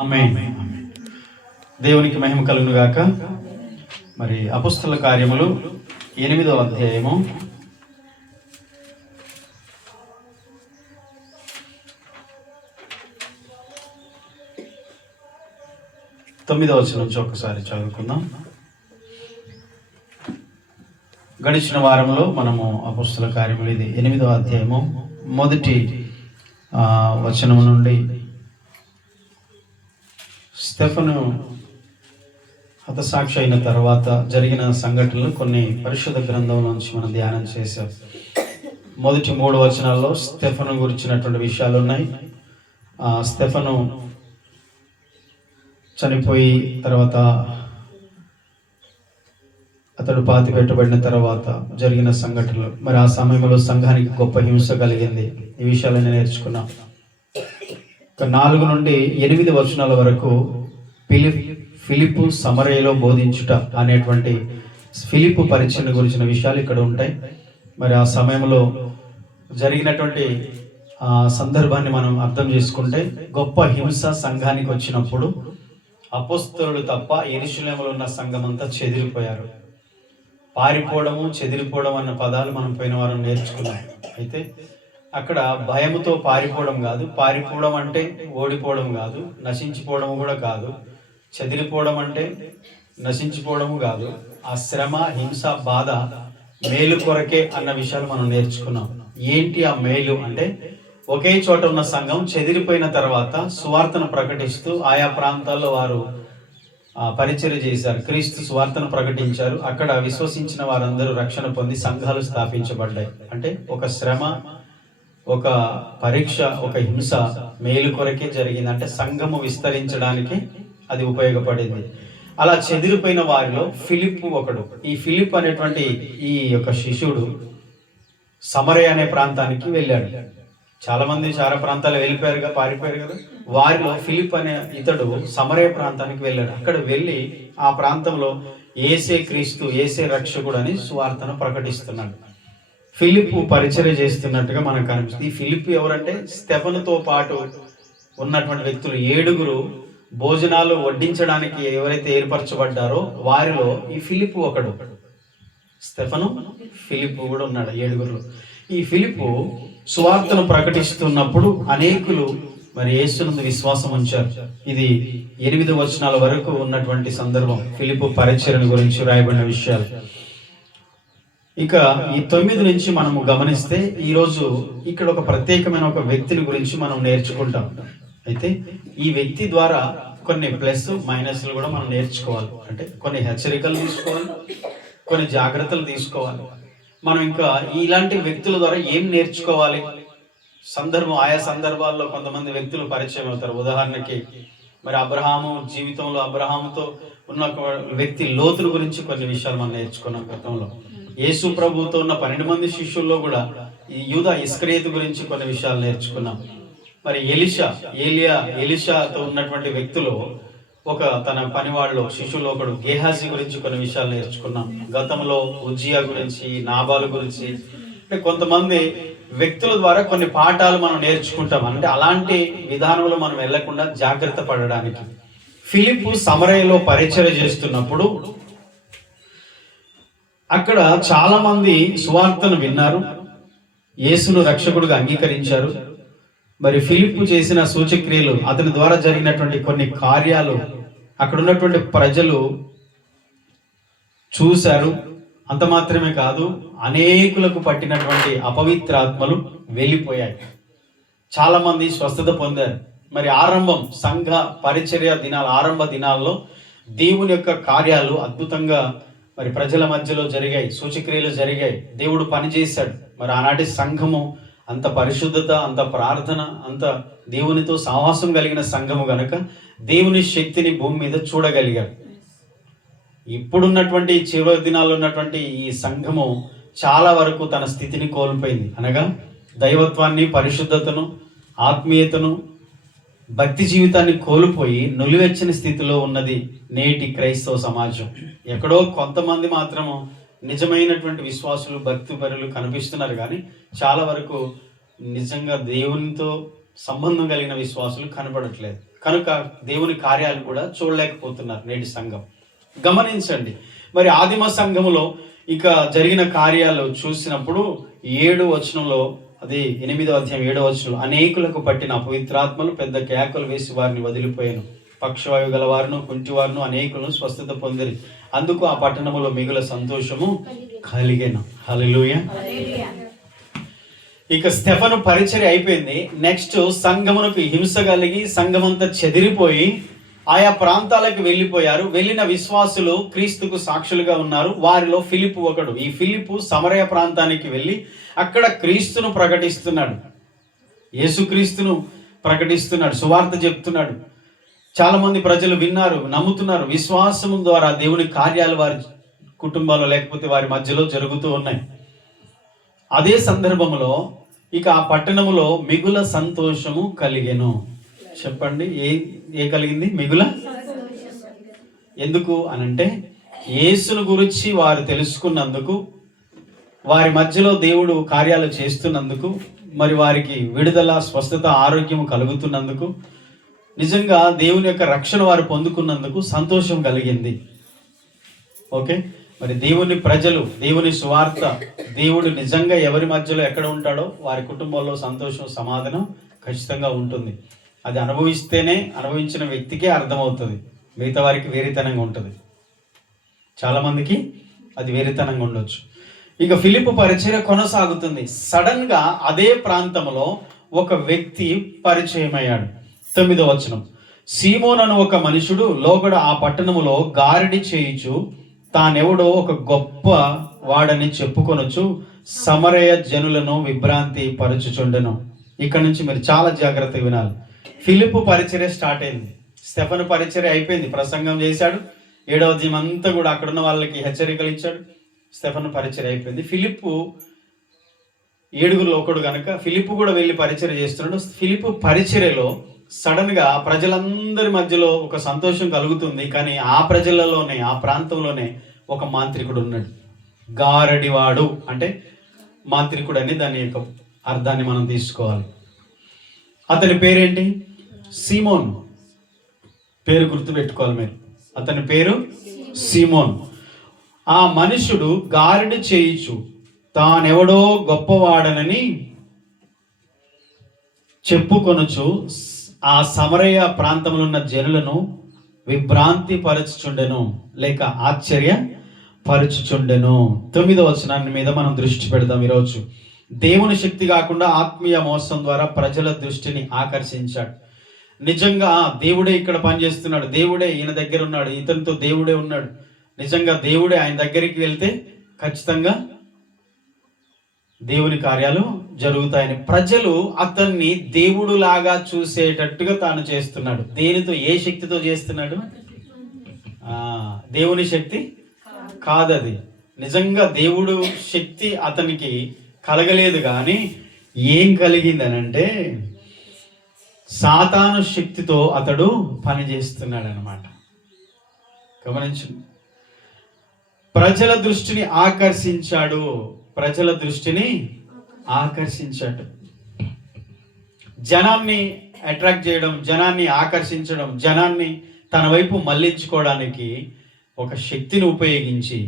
ఆమేన్. దేవునికి మహిమ కలుగును గాక. మరి అపొస్తలుల కార్యములు 8వ అధ్యాయము 9వ వచనం నుంచి ఒకసారి చదువుకుందాం. గడిచిన వారంలో మనము అపొస్తలుల కార్యములు ఇది 8వ అధ్యాయము మొదటి వచనం నుండి స్టెఫను హతసాక్షి అయిన తర్వాత జరిగిన సంఘటనలు కొన్ని పరిశుద్ధ గ్రంథం నుంచి మనం ధ్యానం చేశాం. మొదటి 3 వచనాల్లో స్టెఫను గురించినటువంటి విషయాలు ఉన్నాయి. స్టెఫను చనిపోయి తర్వాత అతడు పాతి పెట్టబడిన తర్వాత జరిగిన సంఘటనలు, మరి ఆ సమయంలో సంఘానికి గొప్ప హింస కలిగింది. ఈ విషయాలన్నీ నేర్చుకున్నాం. 4 నుండి 8 వచనాల వరకు ఫిలిప్పు సమరయలో బోధించుట అనేటువంటి ఫిలిప్పు పరిచయం గురించిన విషయాలు ఇక్కడ ఉంటాయి. మరి ఆ సమయంలో జరిగినటువంటి సందర్భాన్ని మనం అర్థం చేసుకుంటే, గొప్ప హింస సంఘానికి వచ్చినప్పుడు అపొస్తలులు తప్ప యెరూషలేములో ఉన్న సంఘం అంతా చెదిరిపోయారు. పారిపోవడము, చెదిరిపోవడం అన్న పదాలు మనం పోయిన వారం నేర్చుకున్నాం. అయితే అక్కడ భయముతో పారిపోవడం కాదు, పారిపోవడం అంటే ఓడిపోవడం కాదు, నశించిపోవడం కూడా కాదు, చెదిరిపోవడం అంటే నశించిపోవడము కాదు. ఆ శ్రమ, హింస, బాధ మేలు కొరకే అన్న విషయాలు మనం నేర్చుకున్నాం. ఏంటి ఆ మేలు అంటే, ఒకే చోట ఉన్న సంఘం చెదిరిపోయిన తర్వాత సువార్తను ప్రకటిస్తూ ఆయా ప్రాంతాల్లో వారు పరిచర్య చేశారు. క్రీస్తు సువార్తను ప్రకటించారు. అక్కడ విశ్వసించిన వారందరూ రక్షణ పొంది సంఘాలు స్థాపించబడ్డాయి. అంటే ఒక శ్రమ, ఒక పరీక్ష, ఒక హింస మేలు కొరకే జరిగింది. అంటే సంఘము విస్తరించడానికి అది ఉపయోగపడింది. అలా చెదిరిపోయిన వారిలో ఫిలిప్పు ఒకడు. ఈ ఫిలిప్ అనేటువంటి ఈ యొక్క శిష్యుడు సమరయ అనే ప్రాంతానికి వెళ్ళాడు. చాలా మంది చాలా ప్రాంతాలు వెళ్ళిపోయారుగా, పారిపోయారు కదా. వారిలో ఫిలిప్ అనే ఇతడు సమరయ ప్రాంతానికి వెళ్ళాడు. అక్కడ వెళ్ళి ఆ ప్రాంతంలో యేసే క్రీస్తు, యేసే రక్షకుడు అని సువార్తను ప్రకటిస్తున్నాడు. ఫిలిప్పు పరిచర్య చేస్తున్నట్టుగా మనకు కనిపిస్తుంది. ఈ ఫిలిప్ ఎవరంటే, స్టెఫనుతో పాటు ఉన్నటువంటి వ్యక్తులు 7 భోజనాలు వడ్డించడానికి ఎవరైతే ఏర్పరచబడ్డారో వారిలో ఈ ఫిలిప్పు ఒకడు. స్టెఫను, ఫిలిప్పు కూడా ఉన్నాడు 7లో. ఈ ఫిలిప్పు సువార్తను ప్రకటిస్తున్నప్పుడు అనేకులు మరి యేసునందు విశ్వాసం ఉంచారు. ఇది 8 వచనాల వరకు ఉన్నటువంటి సందర్భం, ఫిలిప్పు పరిచర్య గురించి రాయబడిన విషయాలు. ఇక ఈ 9 నుంచి మనము గమనిస్తే, ఈరోజు ఇక్కడ ఒక ప్రత్యేకమైన ఒక వ్యక్తిని గురించి మనం నేర్చుకుంటాం. అయితే ఈ వ్యక్తి ద్వారా కొన్ని ప్లస్ మైనస్లు కూడా మనం నేర్చుకోవాలి. అంటే కొన్ని హెచ్చరికలు తీసుకోవాలి, కొన్ని జాగ్రత్తలు తీసుకోవాలి. మనం ఇంకా ఇలాంటి వ్యక్తుల ద్వారా ఏం నేర్చుకోవాలి? ఆయా సందర్భాల్లో కొంతమంది వ్యక్తులు పరిచయం అవుతారు. ఉదాహరణకి మరి అబ్రహాము జీవితంలో అబ్రహాముతో ఉన్న వ్యక్తి లోతుల గురించి కొన్ని విషయాలు మనం నేర్చుకున్నాం గతంలో. యేసు ప్రభువుతో ఉన్న 12 మంది శిష్యుల్లో కూడా ఈ యూదా ఇస్కరియోతు గురించి కొన్ని విషయాలు నేర్చుకున్నాం. మరి ఎలీషాతో ఉన్నటువంటి వ్యక్తులు తన పనివాళ్ళు శిష్యులు ఒకడు గేహాజీ గురించి కొన్ని విషయాలు నేర్చుకున్నాం. గతంలో ఉజ్జియా గురించి, నాబాలు గురించి, అంటే కొంతమంది వ్యక్తుల ద్వారా కొన్ని పాఠాలు మనం నేర్చుకుంటాం. అంటే అలాంటి విధానంలో మనం వెళ్లకుండా జాగ్రత్త పడడానికి ఫిలిప్పు సమరయలో పరిచర్య చేస్తున్నప్పుడు అక్కడ చాలా మంది సువార్తను విన్నారు, యేసును రక్షకుడిగా అంగీకరించారు. మరి ఫిలిప్పు చేసిన సూచక్రియలు, అతని ద్వారా జరిగినటువంటి కొన్ని కార్యాలు అక్కడ ఉన్నటువంటి ప్రజలు చూశారు. అంత మాత్రమే కాదు, అనేకులకు పట్టినటువంటి అపవిత్రాత్మలు వెళ్ళిపోయాయి. చాలా మంది స్వస్థత పొందారు. మరి సంఘ పరిచర్య దినాల ఆరంభ దినాల్లో దేవుని యొక్క కార్యాలు అద్భుతంగా మరి ప్రజల మధ్యలో జరిగాయి, సూచక్రియలు జరిగాయి, దేవుడు పనిచేశాడు. మరి ఆనాటి సంఘము అంత పరిశుద్ధత, అంత ప్రార్థన, అంత దేవునితో సహవాసం కలిగిన సంఘము గనుక దేవుని శక్తిని భూమి మీద చూడగలిగారు. ఇప్పుడున్నటువంటి చివరి దినాల్లో ఉన్నటువంటి ఈ సంఘము చాలా వరకు తన స్థితిని కోల్పోయింది. అనగా దైవత్వాన్ని, పరిశుద్ధతను, ఆత్మీయతను, భక్తి జీవితాన్ని కోల్పోయి నులివెచ్చని స్థితిలో ఉన్నది నేటి క్రైస్తవ సమాజం. ఎక్కడో కొంతమంది మాత్రము నిజమైనటువంటి విశ్వాసులు, భక్తి పరులు కనిపిస్తున్నారు. కానీ చాలా వరకు నిజంగా దేవునితో సంబంధం కలిగిన విశ్వాసులు కనబడట్లేదు. కనుక దేవుని కార్యాలు కూడా చూడలేకపోతున్నారు నేటి సంఘం. గమనించండి, మరి ఆదిమ సంఘములో ఇక జరిగిన కార్యాలు చూసినప్పుడు 7వ వచనంలో, అది 8వ అధ్యాయం 7వ వచనంలో, అనేకులకు పట్టిన అపవిత్రాత్మలు పెద్ద కేకలు వేసి వారిని వదిలిపోయాను. పక్షవాయు గలవారును కుంటివారును అనేకులను స్వస్థత పొందిరి. అందుకు ఆ పట్టణములో మిగుల సంతోషము కలిగెను. హల్లెలూయా. ఇక స్టెఫను పరిచర్య అయిపోయింది. నెక్స్ట్ సంఘమునకు హింస కలిగి సంఘమంతా చెదిరిపోయి ఆయా ప్రాంతాలకు వెళ్ళిపోయారు. వెళ్ళిన విశ్వాసులు క్రీస్తుకు సాక్షులుగా ఉన్నారు. వారిలో ఫిలిప్పు ఒకడు. ఈ ఫిలిప్పు సమరయ ప్రాంతానికి వెళ్ళి అక్కడ క్రీస్తును ప్రకటిస్తున్నాడు, యేసుక్రీస్తును ప్రకటిస్తున్నాడు, సువార్త చెప్తున్నాడు. చాలా మంది ప్రజలు విన్నారు, నమ్ముతున్నారు. విశ్వాసము ద్వారా దేవుని కార్యాలు వారి కుటుంబాల్లో లేకపోతే వారి మధ్యలో జరుగుతూ ఉన్నాయి. అదే సందర్భంలో ఇక ఆ పట్టణములో మిగుల సంతోషము కలిగెను. చెప్పండి, ఏ కలిగింది? మిగుల. ఎందుకు అనంటే యేసును గురించి వారు తెలుసుకున్నందుకు, వారి మధ్యలో దేవుడు కార్యాలు చేస్తున్నందుకు, మరి వారికి విడుదల, స్వస్థత, ఆరోగ్యం కలుగుతున్నందుకు, నిజంగా దేవుని యొక్క రక్షణ వారు పొందుకున్నందుకు సంతోషం కలిగింది. ఓకే, మరి దేవుని ప్రజలు, దేవుని సువార్త, దేవుడు నిజంగా ఎవరి మధ్యలో ఎక్కడ ఉంటాడో వారి కుటుంబంలో సంతోషం, సమాధానం ఖచ్చితంగా ఉంటుంది. అది అనుభవిస్తేనే, అనుభవించిన వ్యక్తికే అర్థమవుతుంది. మిగతా వారికి వేరేతనంగా ఉంటుంది. చాలామందికి అది వేరేతనంగా ఉండొచ్చు. ఇక ఫిలిప్పు పరిచర్య కొనసాగుతుంది. సడన్గా అదే ప్రాంతంలో ఒక వ్యక్తి పరిచయం అయ్యాడు. 9వ వచనం, సీమోను అను ఒక మనుషుడు లోగడ ఆ పట్టణములో గారడి చేయుచు తానెవడో ఒక గొప్ప వాడని చెప్పుకొనొచ్చు సమరయ జనులను విభ్రాంతి పరచుచుండెను. ఇక్కడ నుంచి మీరు చాలా జాగ్రత్తగా వినాలి. ఫిలిప్పు పరిచర్య స్టార్ట్ అయింది. స్టెఫను పరిచర్య అయిపోయింది, ప్రసంగం చేశాడు. 7వ అధ్యాయం అంతా కూడా అక్కడున్న వాళ్ళకి హెచ్చరికలు ఇచ్చాడు. స్టెఫను పరిచర్య అయిపోయింది. ఫిలిప్పు 7గురిలో ఒకడు కనుక ఫిలిప్పు కూడా వెళ్ళి పరిచర్య చేస్తున్నాడు. ఫిలిప్పు పరిచర్యలో సడన్గా ప్రజలందరి మధ్యలో ఒక సంతోషం కలుగుతుంది. కానీ ఆ ప్రజలలోనే, ఆ ప్రాంతంలోనే ఒక మాంత్రికుడు ఉన్నాడు. గారడివాడు అంటే మాంత్రికుడు అని దాని యొక్క అర్థాన్ని మనం తీసుకోవాలి. అతని పేరేంటి? సీమోన్. పేరు గుర్తుపెట్టుకోవాలి మీరు. అతని పేరు సీమోన్. ఆ మనుషుడు గారడి చేయుచు తానెవడో గొప్పవాడనని చెప్పుకొనుచు ఆ సమరయ ప్రాంతంలో ఉన్న జనులను విభ్రాంతి పరచుచుండెను, లేక ఆశ్చర్య పరచుచుండెను. 9వ వచనాన్ని మీద మనం దృష్టి పెడదాం ఈరోజు. దేవుని శక్తి కాకుండా ఆత్మీయ మోసం ద్వారా ప్రజల దృష్టిని ఆకర్షించాడు. నిజంగా దేవుడే ఇక్కడ పనిచేస్తున్నాడు, దేవుడే ఈయన దగ్గర ఉన్నాడు, ఇతనితో దేవుడే ఉన్నాడు, నిజంగా దేవుడే ఆయన దగ్గరికి వెళ్తే ఖచ్చితంగా దేవుని కార్యాలు జరుగుతాయని ప్రజలు అతన్ని దేవుడు లాగా చూసేటట్టుగా తాను చేస్తున్నాడు. దేనితో, ఏ శక్తితో చేస్తున్నాడు? దేవుని శక్తి కాదది. నిజంగా దేవుడు శక్తి అతనికి కలగలేదు. కానీ ఏం కలిగిందనంటే సాతాను శక్తితో అతడు పని చేస్తున్నాడు అన్నమాట. గమనించు, ప్రజల దృష్టిని ఆకర్షించాడు. ప్రజల దృష్టిని ఆకర్షించాడు. జనాన్ని అట్రాక్ట్ చేయడం, జనాన్ని ఆకర్షించడం, జనాన్ని తన వైపు మళ్లించుకోవడానికి ఒక శక్తిని ఉపయోగించి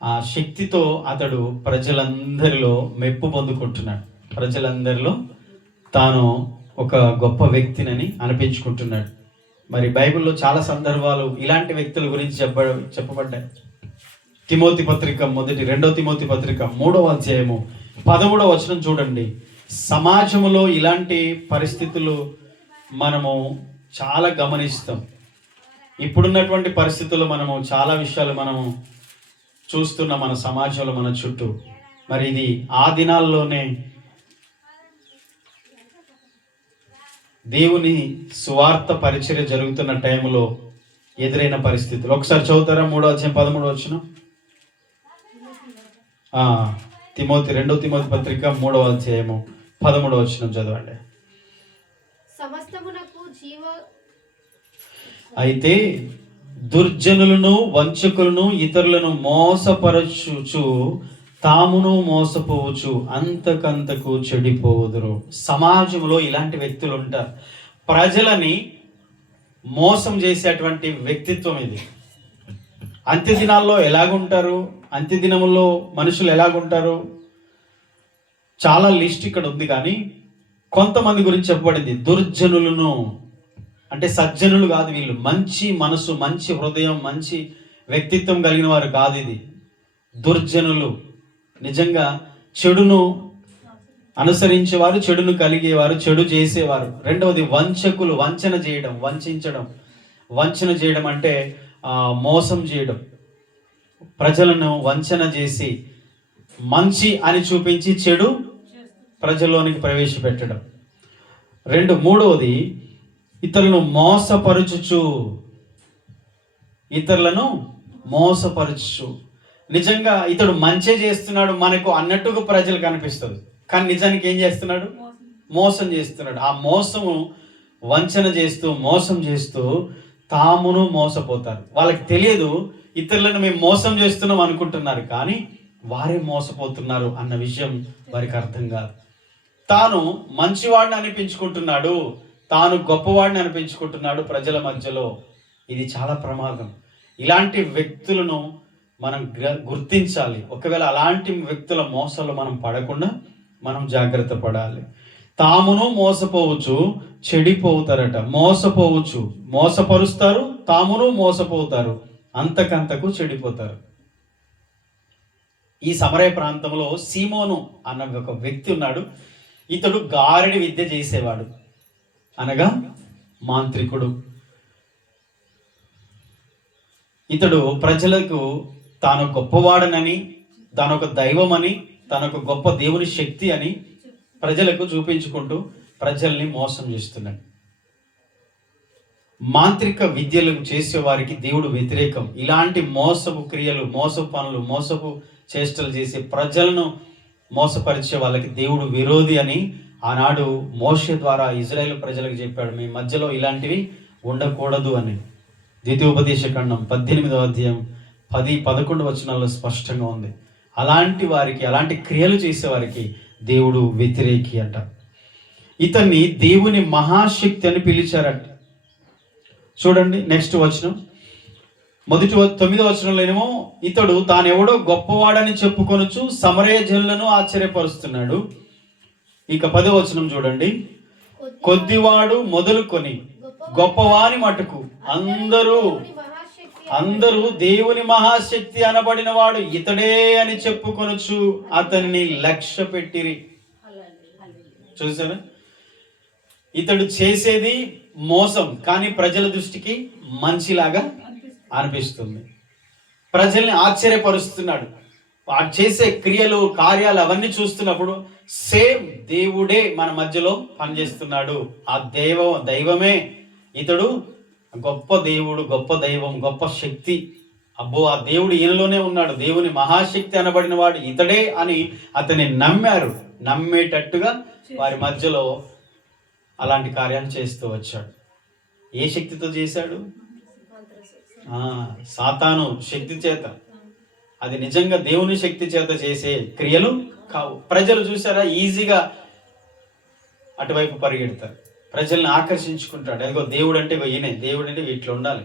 ఆ శక్తితో అతడు ప్రజలందరిలో మెప్పు పొందుకుంటున్నాడు. ప్రజలందరిలో తాను ఒక గొప్ప వ్యక్తినని అనిపించుకుంటున్నాడు. మరి బైబిల్లో చాలా సందర్భాలు ఇలాంటి వ్యక్తుల గురించి చెప్పబడ్డాయి. తిమోతి పత్రిక 2వ తిమోతి పత్రిక 3వ అధ్యాయము 13వ వచనం చూడండి. సమాజంలో ఇలాంటి పరిస్థితులు మనము చాలా గమనిస్తాం. ఇప్పుడున్నటువంటి పరిస్థితుల్లో మనము చాలా విషయాలు మనము చూస్తున్నాం మన సమాజంలో, మన చుట్టూ. మరి ఇది ఆ దినాల్లోనే దేవుని సువార్త పరిచర్య జరుగుతున్న టైంలో ఎదురైన పరిస్థితులు. ఒకసారి చదువుతారా? 3వ అధ్యాయం 13వ వచనం. 2వ తిమోతి పత్రిక 3వ అధ్యాయము 13వ వచనం చదవండి. అయితే దుర్జనులను, వంచకులను, ఇతరులను మోసపరచుచు తామును మోసపోవచ్చు, అంతకంతకు చెడిపోదురు. సమాజంలో ఇలాంటి వ్యక్తులు ఉంటారు. ప్రజలని మోసం చేసేటువంటి వ్యక్తిత్వం ఇది. అంత్య దినాల్లో ఎలాగుంటారు, అంత్య దినముల్లో మనుషులు ఎలాగుంటారు, చాలా లిస్ట్ ఇక్కడ ఉంది. కానీ కొంతమంది గురించి చెప్పబడింది. దుర్జనులను, అంటే సజ్జనులు కాదు వీళ్ళు, మంచి మనసు, మంచి హృదయం, మంచి వ్యక్తిత్వం కలిగిన వారు కాదు. ఇది దుర్జనులు, నిజంగా చెడును అనుసరించేవారు, చెడును కలిగేవారు, చెడు చేసేవారు. రెండవది వంచకులు, వంచన చేయడం, వంచన చేయడం అంటే మోసం చేయడం, ప్రజలను వంచన చేసి మంచి అని చూపించి చెడు ప్రజల్లోనికి ప్రవేశపెట్టడం. మూడవది ఇతరులను మోసపరచు. నిజంగా ఇతడు మంచి చేస్తున్నాడు మనకు అన్నట్టుగా ప్రజలు కనిపిస్తుంది, కానీ నిజానికి ఏం చేస్తున్నాడు? మోసం చేస్తున్నాడు. ఆ మోసము వంచన చేస్తూ, మోసం చేస్తూ తామును మోసపోతారు. వాళ్ళకి తెలియదు ఇతరులను మేము మోసం చేస్తున్నాం అనుకుంటున్నారు, కానీ వారే మోసపోతున్నారు అన్న విషయం వారికి అర్థం కాదు. తాను మంచివాడిని అనిపించుకుంటున్నాడు, తాను గొప్పవాడిని అనిపించుకుంటున్నాడు ప్రజల మధ్యలో. ఇది చాలా ప్రమాదం. ఇలాంటి వ్యక్తులను మనం గుర్తించాలి. ఒకవేళ అలాంటి వ్యక్తుల మోసాలు మనం పడకుండా మనం జాగ్రత్త పడాలి. తామును మోసపోవచ్చు, చెడిపోతారట. మోసపరుస్తారు, తామును మోసపోతారు, అంతకంతకు చెడిపోతారు. ఈ సమరయ ప్రాంతంలో సీమోను అన్న ఒక వ్యక్తి ఉన్నాడు. ఇతడు గారడి విద్య చేసేవాడు, అనగా మాంత్రికుడు. ఇతడు ప్రజలకు తాను గొప్పవాడనని, తానొక దైవమని, తనొక గొప్ప దేవుని శక్తి అని ప్రజలకు చూపించుకుంటూ ప్రజల్ని మోసం చేస్తున్నాడు. మాంత్రిక విద్యలు చేసేవారికి దేవుడు వ్యతిరేకం. ఇలాంటి మోసపు క్రియలు, మోసపు పనులు, మోసపు చేష్టలు చేసే ప్రజలను మోసపరిచే వాళ్ళకి దేవుడు విరోధి అని ఆనాడు మోషే ద్వారా ఇజ్రాయేల్ ప్రజలకు చెప్పాడు. మీ మధ్యలో ఇలాంటివి ఉండకూడదు అని. ద్వితీయోపదేశకాండం 18వ అధ్యాయం 10-11 వచనాల్లో స్పష్టంగా ఉంది. అలాంటి వారికి, అలాంటి క్రియలు చేసేవారికి దేవుడు వ్యతిరేకి అంట. ఇతన్ని దేవుని మహాశక్తి అని పిలిచారట. చూడండి నెక్స్ట్ వచనం, 9వ వచనంలోనేమో ఇతడు తానెవడో గొప్పవాడని చెప్పుకొనుచు సమరయ జనులను ఆశ్చర్యపరుస్తున్నాడు. ఇక 10వ వచనం చూడండి, కొద్దివాడు మొదలుకొని గొప్పవాని మటుకు అందరూ దేవుని మహాశక్తి అనబడిన వాడు ఇతడే అని చెప్పుకొనుచు అతనిని లక్ష్య పెట్టిరి. చూసారా, ఇతడు చేసేది మోసం, కానీ ప్రజల దృష్టికి మంచిలాగా అనిపిస్తుంది. ప్రజల్ని ఆశ్చర్యపరుస్తున్నాడు. వాడు చేసే క్రియలు, కార్యాలు అవన్నీ చూస్తున్నప్పుడు సేమ్ దేవుడే మన మధ్యలో పనిచేస్తున్నాడు. ఆ దైవమే ఇతడు, గొప్ప దేవుడు, గొప్ప దైవం, గొప్ప శక్తి. అబ్బో, ఆ దేవుడు ఈయనలోనే ఉన్నాడు, దేవుని మహాశక్తి అనబడిన వాడు ఇతడే అని అతన్ని నమ్మారు. నమ్మేటట్టుగా వారి మధ్యలో అలాంటి కార్యాలు చేస్తూ వచ్చాడు. ఏ శక్తితో చేశాడు? సాతాను శక్తి చేత. అది నిజంగా దేవుని శక్తి చేత చేసే క్రియలు కావు. ప్రజలు చూసారా, ఈజీగా అటువైపు పరిగెడతారు, ప్రజల్ని ఆకర్షించుకుంటాడు. అదిగో దేవుడు అంటే ఈయనే, దేవుడు అంటే ఇట్లా ఉండాలి.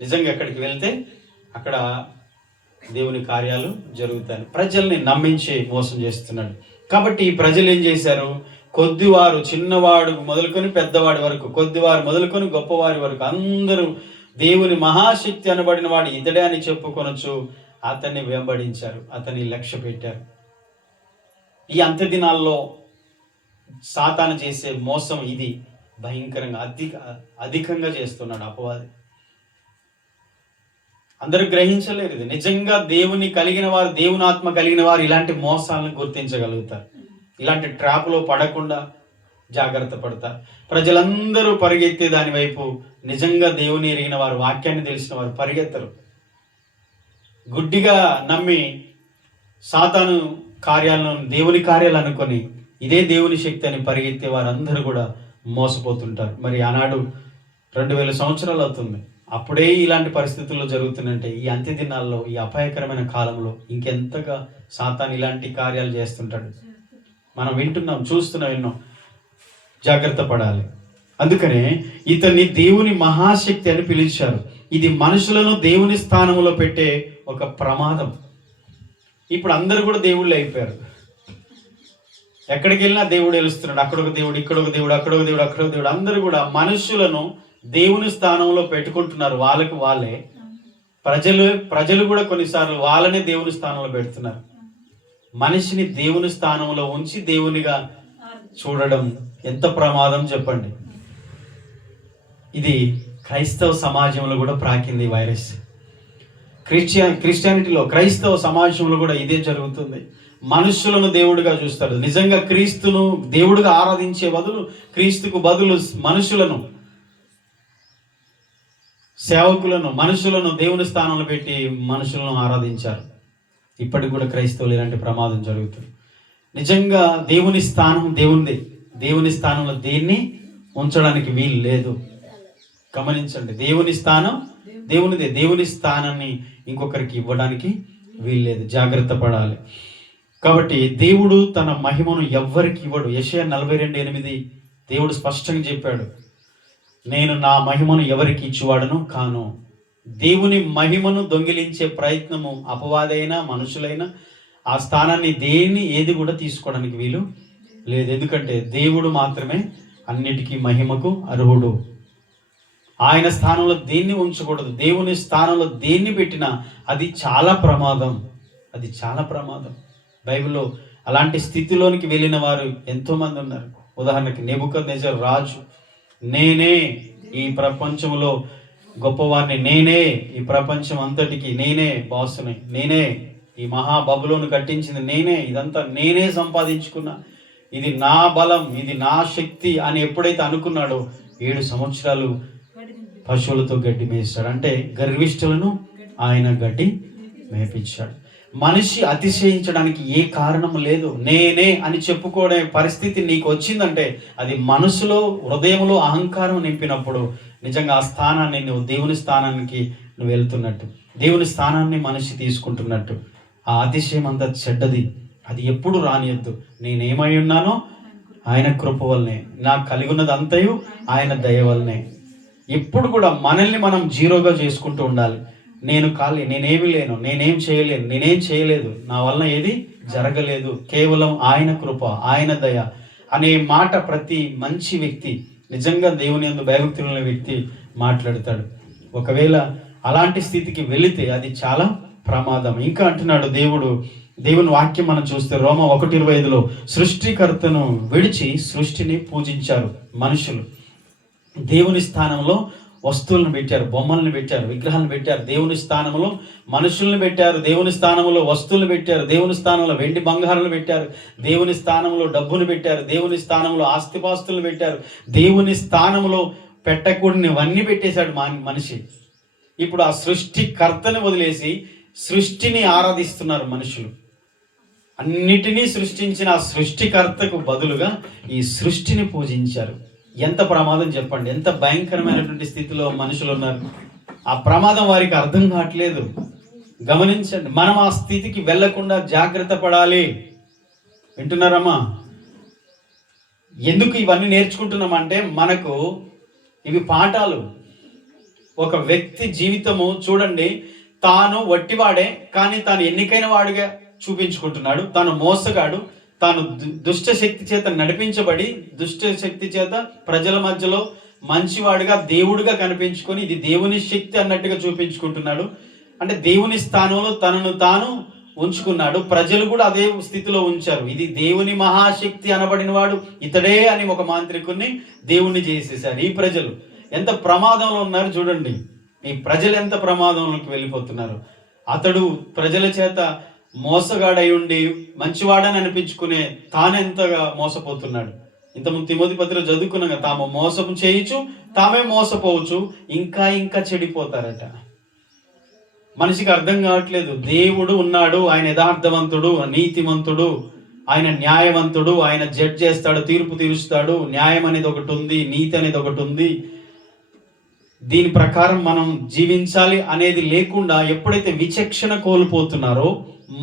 నిజంగా ఎక్కడికి వెళ్తే అక్కడ దేవుని కార్యాలు జరుగుతాయి. ప్రజల్ని నమ్మించి మోసం చేస్తున్నాడు. కాబట్టి ఈ ప్రజలు ఏం చేశారు? కొద్దివారు, చిన్నవాడు మొదలుకొని పెద్దవాడి వరకు, కొద్దివారు మొదలుకొని గొప్పవారి వరకు అందరూ దేవుని మహాశక్తి అనబడిన వాడు ఇతడే అని చెప్పుకొనొచ్చు అతన్ని వెంబడించారు, అతన్ని లక్ష్య పెట్టారు. ఈ అంత్య దినాల్లో సాతాను చేసే మోసం ఇది భయంకరంగా అధికంగా చేస్తున్నాడు అపవాది. అందరూ గ్రహించలేరు ఇది. నిజంగా దేవుని కలిగిన వారు, దేవుని ఆత్మ కలిగిన వారు ఇలాంటి మోసాలను గుర్తించగలుగుతారు. ఇలాంటి ట్రాప్లో పడకుండా జాగ్రత్త పడతారు. ప్రజలందరూ పరిగెత్తే దాని వైపు నిజంగా దేవుని ఎరిగిన వారు, వాక్యాన్ని తెలిసిన వారు పరిగెత్తరు. గుడ్డిగా నమ్మి సాతాను కార్యాలను దేవుని కార్యాలు అనుకొని ఇదే దేవుని శక్తి అని పరిగెత్తే వారందరూ కూడా మోసపోతుంటారు. మరి ఆనాడు 2000 సంవత్సరాలు అవుతుంది, అప్పుడే ఇలాంటి పరిస్థితుల్లో జరుగుతుందంటే ఈ అంత్య దినాల్లో, ఈ అపాయకరమైన కాలంలో ఇంకెంతగా సాతాను ఇలాంటి కార్యాలు చేస్తుంటాడు. మనం వింటున్నాం, చూస్తున్నాం, ఎన్నో. జాగ్రత్త పడాలి. అందుకనే ఇతన్ని దేవుని మహాశక్తి అని పిలిచారు. ఇది మనుషులను దేవుని స్థానంలో పెట్టే ఒక ప్రమాదం. ఇప్పుడు అందరూ కూడా దేవుళ్ళు అయిపోయారు. ఎక్కడికి వెళ్ళినా దేవుడు వెలుస్తున్నాడు. అక్కడొక దేవుడు, ఇక్కడొక దేవుడు, అక్కడొక దేవుడు, అక్కడొక దేవుడు. అందరూ కూడా మనుషులను దేవుని స్థానంలో పెట్టుకుంటున్నారు. వాళ్ళకు వాళ్ళే. ప్రజలు కూడా కొన్నిసార్లు వాళ్ళనే దేవుని స్థానంలో పెడుతున్నారు. మనిషిని దేవుని స్థానంలో ఉంచి దేవునిగా చూడడం ఎంత ప్రమాదం చెప్పండి. ఇది క్రైస్తవ సమాజంలో కూడా ప్రాకింది వైరస్. క్రిస్టియానిటీలో, క్రైస్తవ సమాజంలో కూడా ఇదే జరుగుతుంది. మనుషులను దేవుడిగా చూస్తాడు. నిజంగా క్రీస్తును దేవుడిగా ఆరాధించే బదులు, క్రీస్తుకు బదులు మనుషులను, సేవకులను, మనుషులను దేవుని స్థానంలో పెట్టి మనుషులను ఆరాధించారు. ఇప్పటికి కూడా క్రైస్తవులు ఇలాంటి ప్రమాదం జరుగుతుంది. నిజంగా దేవుని స్థానం దేవునిదే. దేవుని స్థానంలో దేన్ని ఉంచడానికి వీలు లేదు. గమనించండి, దేవుని స్థానం దేవునిదే. దేవుని స్థానాన్ని ఇంకొకరికి ఇవ్వడానికి వీల్లేదు. జాగ్రత్త పడాలి. కాబట్టి దేవుడు తన మహిమను ఎవ్వరికి ఇవ్వడు. యెషయా 42:8 దేవుడు స్పష్టంగా చెప్పాడు, నేను నా మహిమను ఎవరికి ఇచ్చేవాడను కాను. దేవుని మహిమను దొంగిలించే ప్రయత్నము అపవాదైనా మనుషులైనా ఆ స్థానాన్ని ఏది కూడా తీసుకోవడానికి వీలు లేదు. ఎందుకంటే దేవుడు మాత్రమే అన్నిటికీ మహిమకు అర్హుడు. ఆయన స్థానంలో దేన్ని ఉంచకూడదు. దేవుని స్థానంలో దేన్ని పెట్టినా అది చాలా ప్రమాదం. అది చాలా ప్రమాదం. బైబిల్లో అలాంటి స్థితిలోనికి వెళ్ళిన వారు ఎంతోమంది ఉన్నారు. ఉదాహరణకి నెబుకద్నెజర్ రాజు, నేనే ఈ ప్రపంచంలో గొప్పవాడిని, నేనే ఈ ప్రపంచం అంతటికి నేనే బాసుని, నేనే ఈ మహాబబులోను కట్టించింది నేనే, ఇదంతా నేనే సంపాదించుకున్నా, ఇది నా బలం, ఇది నా శక్తి అని ఎప్పుడైతే అనుకున్నాడో 7 సంవత్సరాలు పశువులతో గడ్డి మేస్తాడు. అంటే గర్విష్ఠులను ఆయన గడ్డి మేపించాడు. మనిషి అతిశయించడానికి ఏ కారణం లేదు. నేనే అని చెప్పుకోవడే పరిస్థితి నీకు వచ్చిందంటే అది మనసులో, హృదయంలో అహంకారం నింపినప్పుడు నిజంగా ఆ స్థానాన్ని నువ్వు దేవుని స్థానానికి నువ్వు వెళ్తున్నట్టు, దేవుని స్థానాన్ని మనిషి తీసుకుంటున్నట్టు. ఆ అతిశయం అంతా చెడ్డది. అది ఎప్పుడు రానియద్దు. నేనేమై ఉన్నానో ఆయన కృప వల్లనే, నాకు కలిగి ఉన్నది అంతయు ఆయన దయ వల్లనే. ఎప్పుడు కూడా మనల్ని మనం జీరోగా చేసుకుంటూ ఉండాలి. నేను ఖాళీ, నేనేమి లేను, నేనేం చేయలేను, నేనేం చేయలేదు, నా వలన ఏది జరగలేదు, కేవలం ఆయన కృప, ఆయన దయ అనే మాట ప్రతి మంచి వ్యక్తి, నిజంగా దేవుని యందు భయభక్తి ఉన్న వ్యక్తి మాట్లాడతాడు. ఒకవేళ అలాంటి స్థితికి వెళితే అది చాలా ప్రమాదం. ఇంకా అంటున్నాడు దేవుని వాక్యం మనం చూస్తే రోమా 1:25 సృష్టికర్తను విడిచి సృష్టిని పూజించారు మనుషులు. దేవుని స్థానంలో వస్తువులను పెట్టారు, బొమ్మలను పెట్టారు, విగ్రహాలను పెట్టారు. దేవుని స్థానంలో మనుషులను పెట్టారు, దేవుని స్థానంలో వస్తువులు పెట్టారు, దేవుని స్థానంలో వెండి బంగారాలు పెట్టారు, దేవుని స్థానంలో డబ్బును పెట్టారు, దేవుని స్థానంలో ఆస్తిపాస్తులను పెట్టారు. దేవుని స్థానంలో పెట్టకూడనివన్నీ పెట్టేశాడు మనిషి. ఇప్పుడు ఆ సృష్టికర్తని వదిలేసి సృష్టిని ఆరాధిస్తున్నారు మనుషులు. అన్నిటినీ సృష్టించిన ఆ సృష్టికర్తకు బదులుగా ఈ సృష్టిని పూజించారు. ఎంత ప్రమాదం చెప్పండి. ఎంత భయంకరమైనటువంటి స్థితిలో మనుషులు ఉన్నారు. ఆ ప్రమాదం వారికి అర్థం కావట్లేదు. గమనించండి, మనం ఆ స్థితికి వెళ్లకుండా జాగ్రత్త పడాలి. వింటున్నారమ్మా? ఎందుకు ఇవన్నీ నేర్చుకుంటున్నామంటే మనకు ఇవి పాఠాలు. ఒక వ్యక్తి జీవితము చూడండి, తాను వట్టివాడే కానీ తాను ఎన్నికైన వాడిగా చూపించుకుంటున్నాడు. తాను మోసగాడు, తాను దుష్ట శక్తి చేత నడిపించబడి దుష్ట శక్తి చేత ప్రజల మధ్యలో మంచివాడిగా దేవుడిగా కనిపించుకొని ఇది దేవుని శక్తి అన్నట్టుగా చూపించుకుంటున్నాడు. అంటే దేవుని స్థానంలో తనను తాను ఉంచుకున్నాడు. ప్రజలు కూడా అదే స్థితిలో ఉంచారు. ఇది దేవుని మహాశక్తి అనబడిన వాడు ఇతడే అని ఒక మాంత్రికుడిని దేవుణ్ణి చేసేసారు. ఈ ప్రజలు ఎంత ప్రమాదంలో ఉన్నారు చూడండి. ఈ ప్రజలు ఎంత ప్రమాదంలోకి వెళ్ళిపోతున్నారు. అతడు ప్రజల చేత మోసగాడై ఉండి మంచివాడని అనిపించుకునే తానెంతగా మోసపోతున్నాడు. ఇంతకుముందు తిమోతి పత్రిక చదువుకున్నాక తాము మోసం చేయొచ్చు, తామే మోసపోవచ్చు, ఇంకా ఇంకా చెడిపోతారట. మనిషికి అర్థం కావట్లేదు. దేవుడు ఉన్నాడు, ఆయన యథార్థవంతుడు, నీతిమంతుడు, ఆయన న్యాయవంతుడు, ఆయన జడ్జ్ చేస్తాడు, తీర్పు తీరుస్తాడు. న్యాయం అనేది ఒకటి ఉంది, నీతి అనేది ఒకటి ఉంది. దీని ప్రకారం మనం జీవించాలి అనేది లేకుండా ఎప్పుడైతే విచక్షణ కోల్పోతున్నారో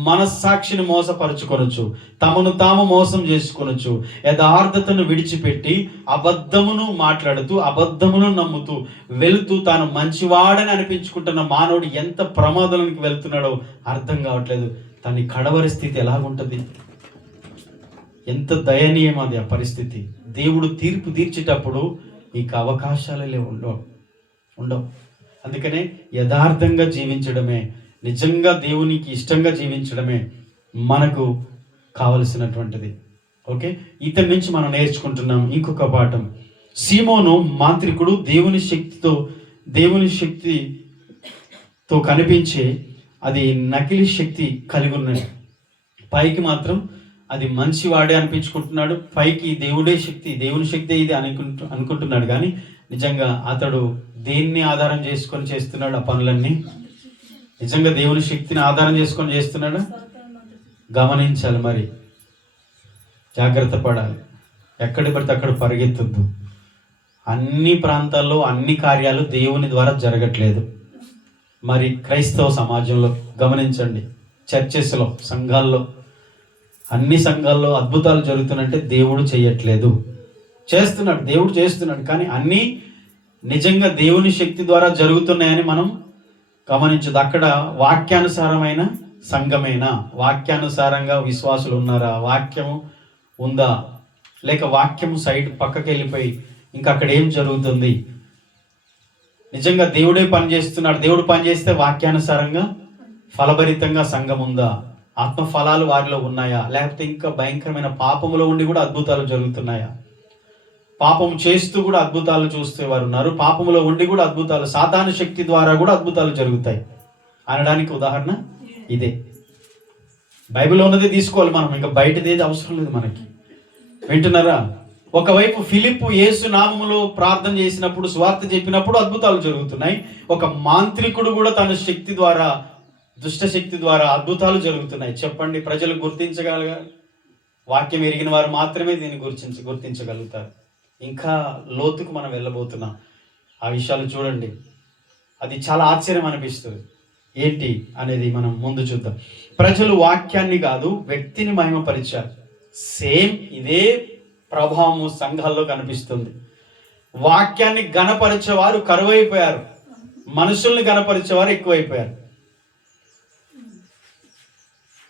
మనస్సాక్షిని మోసపరుచుకొనొచ్చు, తమను తాము మోసం చేసుకొనొచ్చు, యథార్థతను విడిచిపెట్టి అబద్ధమును మాట్లాడుతూ అబద్ధమును నమ్ముతూ వెళుతూ తాను మంచివాడని అనిపించుకుంటున్న మానవుడు ఎంత ప్రమాదానికి వెళ్తున్నాడో అర్థం కావట్లేదు. తన కడవరి స్థితి ఎలాగుంటుంది? ఎంత దయనీయం అది ఆ పరిస్థితి. దేవుడు తీర్పు తీర్చేటప్పుడు ఇక అవకాశాలే ఉండవు. అందుకనే యథార్థంగా జీవించడమే, నిజంగా దేవునికి ఇష్టంగా జీవించడమే మనకు కావలసినటువంటిది. ఓకే, ఇతని నుంచి మనం నేర్చుకుంటున్నాం ఇంకొక పాఠం. సీమోను మాంత్రికుడు దేవుని శక్తితో కనిపించే అది నకిలీ శక్తి కలిగి ఉన్నాడు. పైకి మాత్రం అది మంచివాడే అనిపించుకుంటున్నాడు, పైకి దేవుని శక్తి ఇది అనుకుంటున్నాడు. కానీ నిజంగా అతడు దేన్ని ఆధారం చేసుకొని చేస్తున్నాడు ఆ పనులన్నీ? నిజంగా దేవుని శక్తిని ఆధారం చేసుకొని చేస్తున్నాడు? గమనించాలి, మరి జాగ్రత్త పడాలి. ఎక్కడి పడితే అక్కడ పరిగెత్తొద్దు. అన్ని ప్రాంతాల్లో అన్ని కార్యాలు దేవుని ద్వారా జరగట్లేదు. మరి క్రైస్తవ సమాజంలో గమనించండి, చర్చెస్లో, సంఘాల్లో, అన్ని సంఘాల్లో అద్భుతాలు జరుగుతున్నంటే దేవుడు చేయట్లేదు. చేస్తున్నాడు, దేవుడు చేస్తున్నాడు, కానీ అన్నీ నిజంగా దేవుని శక్తి ద్వారా జరుగుతున్నాయని మనం గమనించదు. అక్కడ వాక్యానుసారమైన సంఘమేనా? వాక్యానుసారంగా విశ్వాసులు ఉన్నారా? వాక్యము ఉందా? లేక వాక్యము సైడ్ పక్కకి వెళ్ళిపోయి ఇంకా అక్కడ ఏం జరుగుతుంది? నిజంగా దేవుడే పని చేస్తున్నాడు. దేవుడు పని చేస్తే వాక్యానుసారంగా ఫలభరితంగా సంఘం ఉందా? ఆత్మ ఫలాలు వారిలో ఉన్నాయా? లేకపోతే ఇంకా భయంకరమైన పాపములో ఉండి కూడా అద్భుతాలు జరుగుతున్నాయా? పాపం చేస్తూ కూడా అద్భుతాలు చూస్తే వారు ఉన్నారు, పాపములో ఉండి కూడా అద్భుతాలు, సాతాను శక్తి ద్వారా కూడా అద్భుతాలు జరుగుతాయి అనడానికి ఉదాహరణ ఇదే. బైబిల్లో ఉన్నది తీసుకోవాలి మనం, ఇంకా బయటది ఏది అవసరం లేదు మనకి. వింటున్నారా? ఒకవైపు ఫిలిప్పు యేసు నామములో ప్రార్థన చేసినప్పుడు, సువార్త చెప్పినప్పుడు అద్భుతాలు జరుగుతున్నాయి. ఒక మాంత్రికుడు కూడా తన శక్తి ద్వారా, దుష్ట శక్తి ద్వారా అద్భుతాలు జరుగుతున్నాయి. చెప్పండి, ప్రజలు గుర్తించగలగాలి. వాక్యం ఎరిగిన వారు మాత్రమే దీన్ని గుర్తించగలుగుతారు. ఇంకా లోతుకు మనం వెళ్ళబోతున్నాం. ఆ విషయాలు చూడండి, అది చాలా ఆశ్చర్యం అనిపిస్తుంది. ఏంటి అనేది మనం ముందు చూద్దాం. ప్రజలు వాక్యాన్ని కాదు వ్యక్తిని మహిమపరిచారు. సేమ్ ఇదే ప్రభావము సంఘాల్లో కనిపిస్తుంది. వాక్యాన్ని గణపరిచేవారు కరువైపోయారు, మనుషుల్ని గణపరిచేవారు ఎక్కువైపోయారు.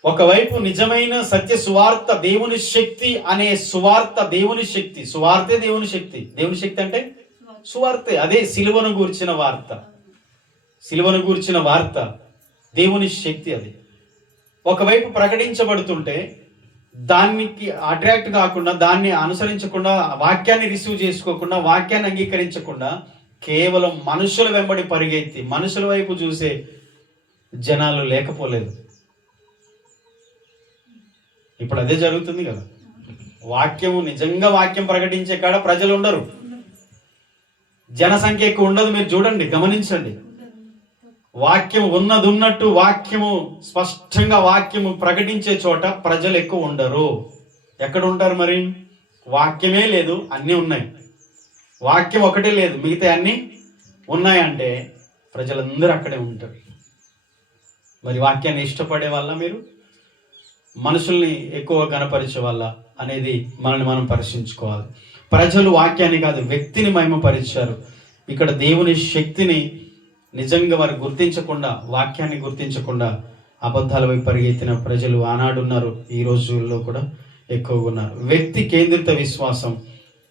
ఒకవైపు నిజమైన సత్య సువార్త, దేవుని శక్తి అనే సువార్త, దేవుని శక్తి, సువార్తే దేవుని శక్తి. దేవుని శక్తి అంటే సువార్తే, అదే సిలువను గూర్చిన వార్త. సిలువను గూర్చిన వార్త దేవుని శక్తి. అది ఒకవైపు ప్రకటించబడుతుంటే దానికి అట్రాక్ట్ కాకుండా, దాన్ని అనుసరించకుండా, వాక్యాన్ని రిసీవ్ చేసుకోకుండా, వాక్యాన్ని అంగీకరించకుండా కేవలం మనుషుల వెంబడి పరిగెత్తి మనుషుల వైపు చూసే జనాలు లేకపోలేదు. ఇప్పుడు అదే జరుగుతుంది కదా. వాక్యము, నిజంగా వాక్యం ప్రకటించే కాడ ప్రజలు ఉండరు, జనసంఖ్య ఎక్కువ ఉండదు. మీరు చూడండి, గమనించండి. వాక్యం ఉన్నది ఉన్నట్టు, వాక్యము స్పష్టంగా వాక్యము ప్రకటించే చోట ప్రజలు ఎక్కువ ఉండరు. ఎక్కడ ఉంటారు మరి? వాక్యమే లేదు, అన్నీ ఉన్నాయి. వాక్యం ఒకటే లేదు, మిగతా అన్నీ ఉన్నాయంటే ప్రజలందరూ అక్కడే ఉంటారు. మరి వాక్యాన్ని ఇష్టపడే వాళ్ళ, మీరు మనుషుల్ని ఎక్కువ కనపరిచే వాళ్ళ అనేది మనల్ని మనం పరిశీలించుకోవాలి. ప్రజలు వాక్యాన్ని కాదు వ్యక్తిని మహిమపరిచారు. ఇక్కడ దేవుని శక్తిని నిజంగా వారు గుర్తించకుండా, వాక్యాన్ని గుర్తించకుండా అబద్ధాల వైపు పరిగెత్తిన ప్రజలు ఆనాడు ఉన్నారు, ఈ రోజుల్లో కూడా ఎక్కువగా ఉన్నారు. వ్యక్తి కేంద్రిత విశ్వాసం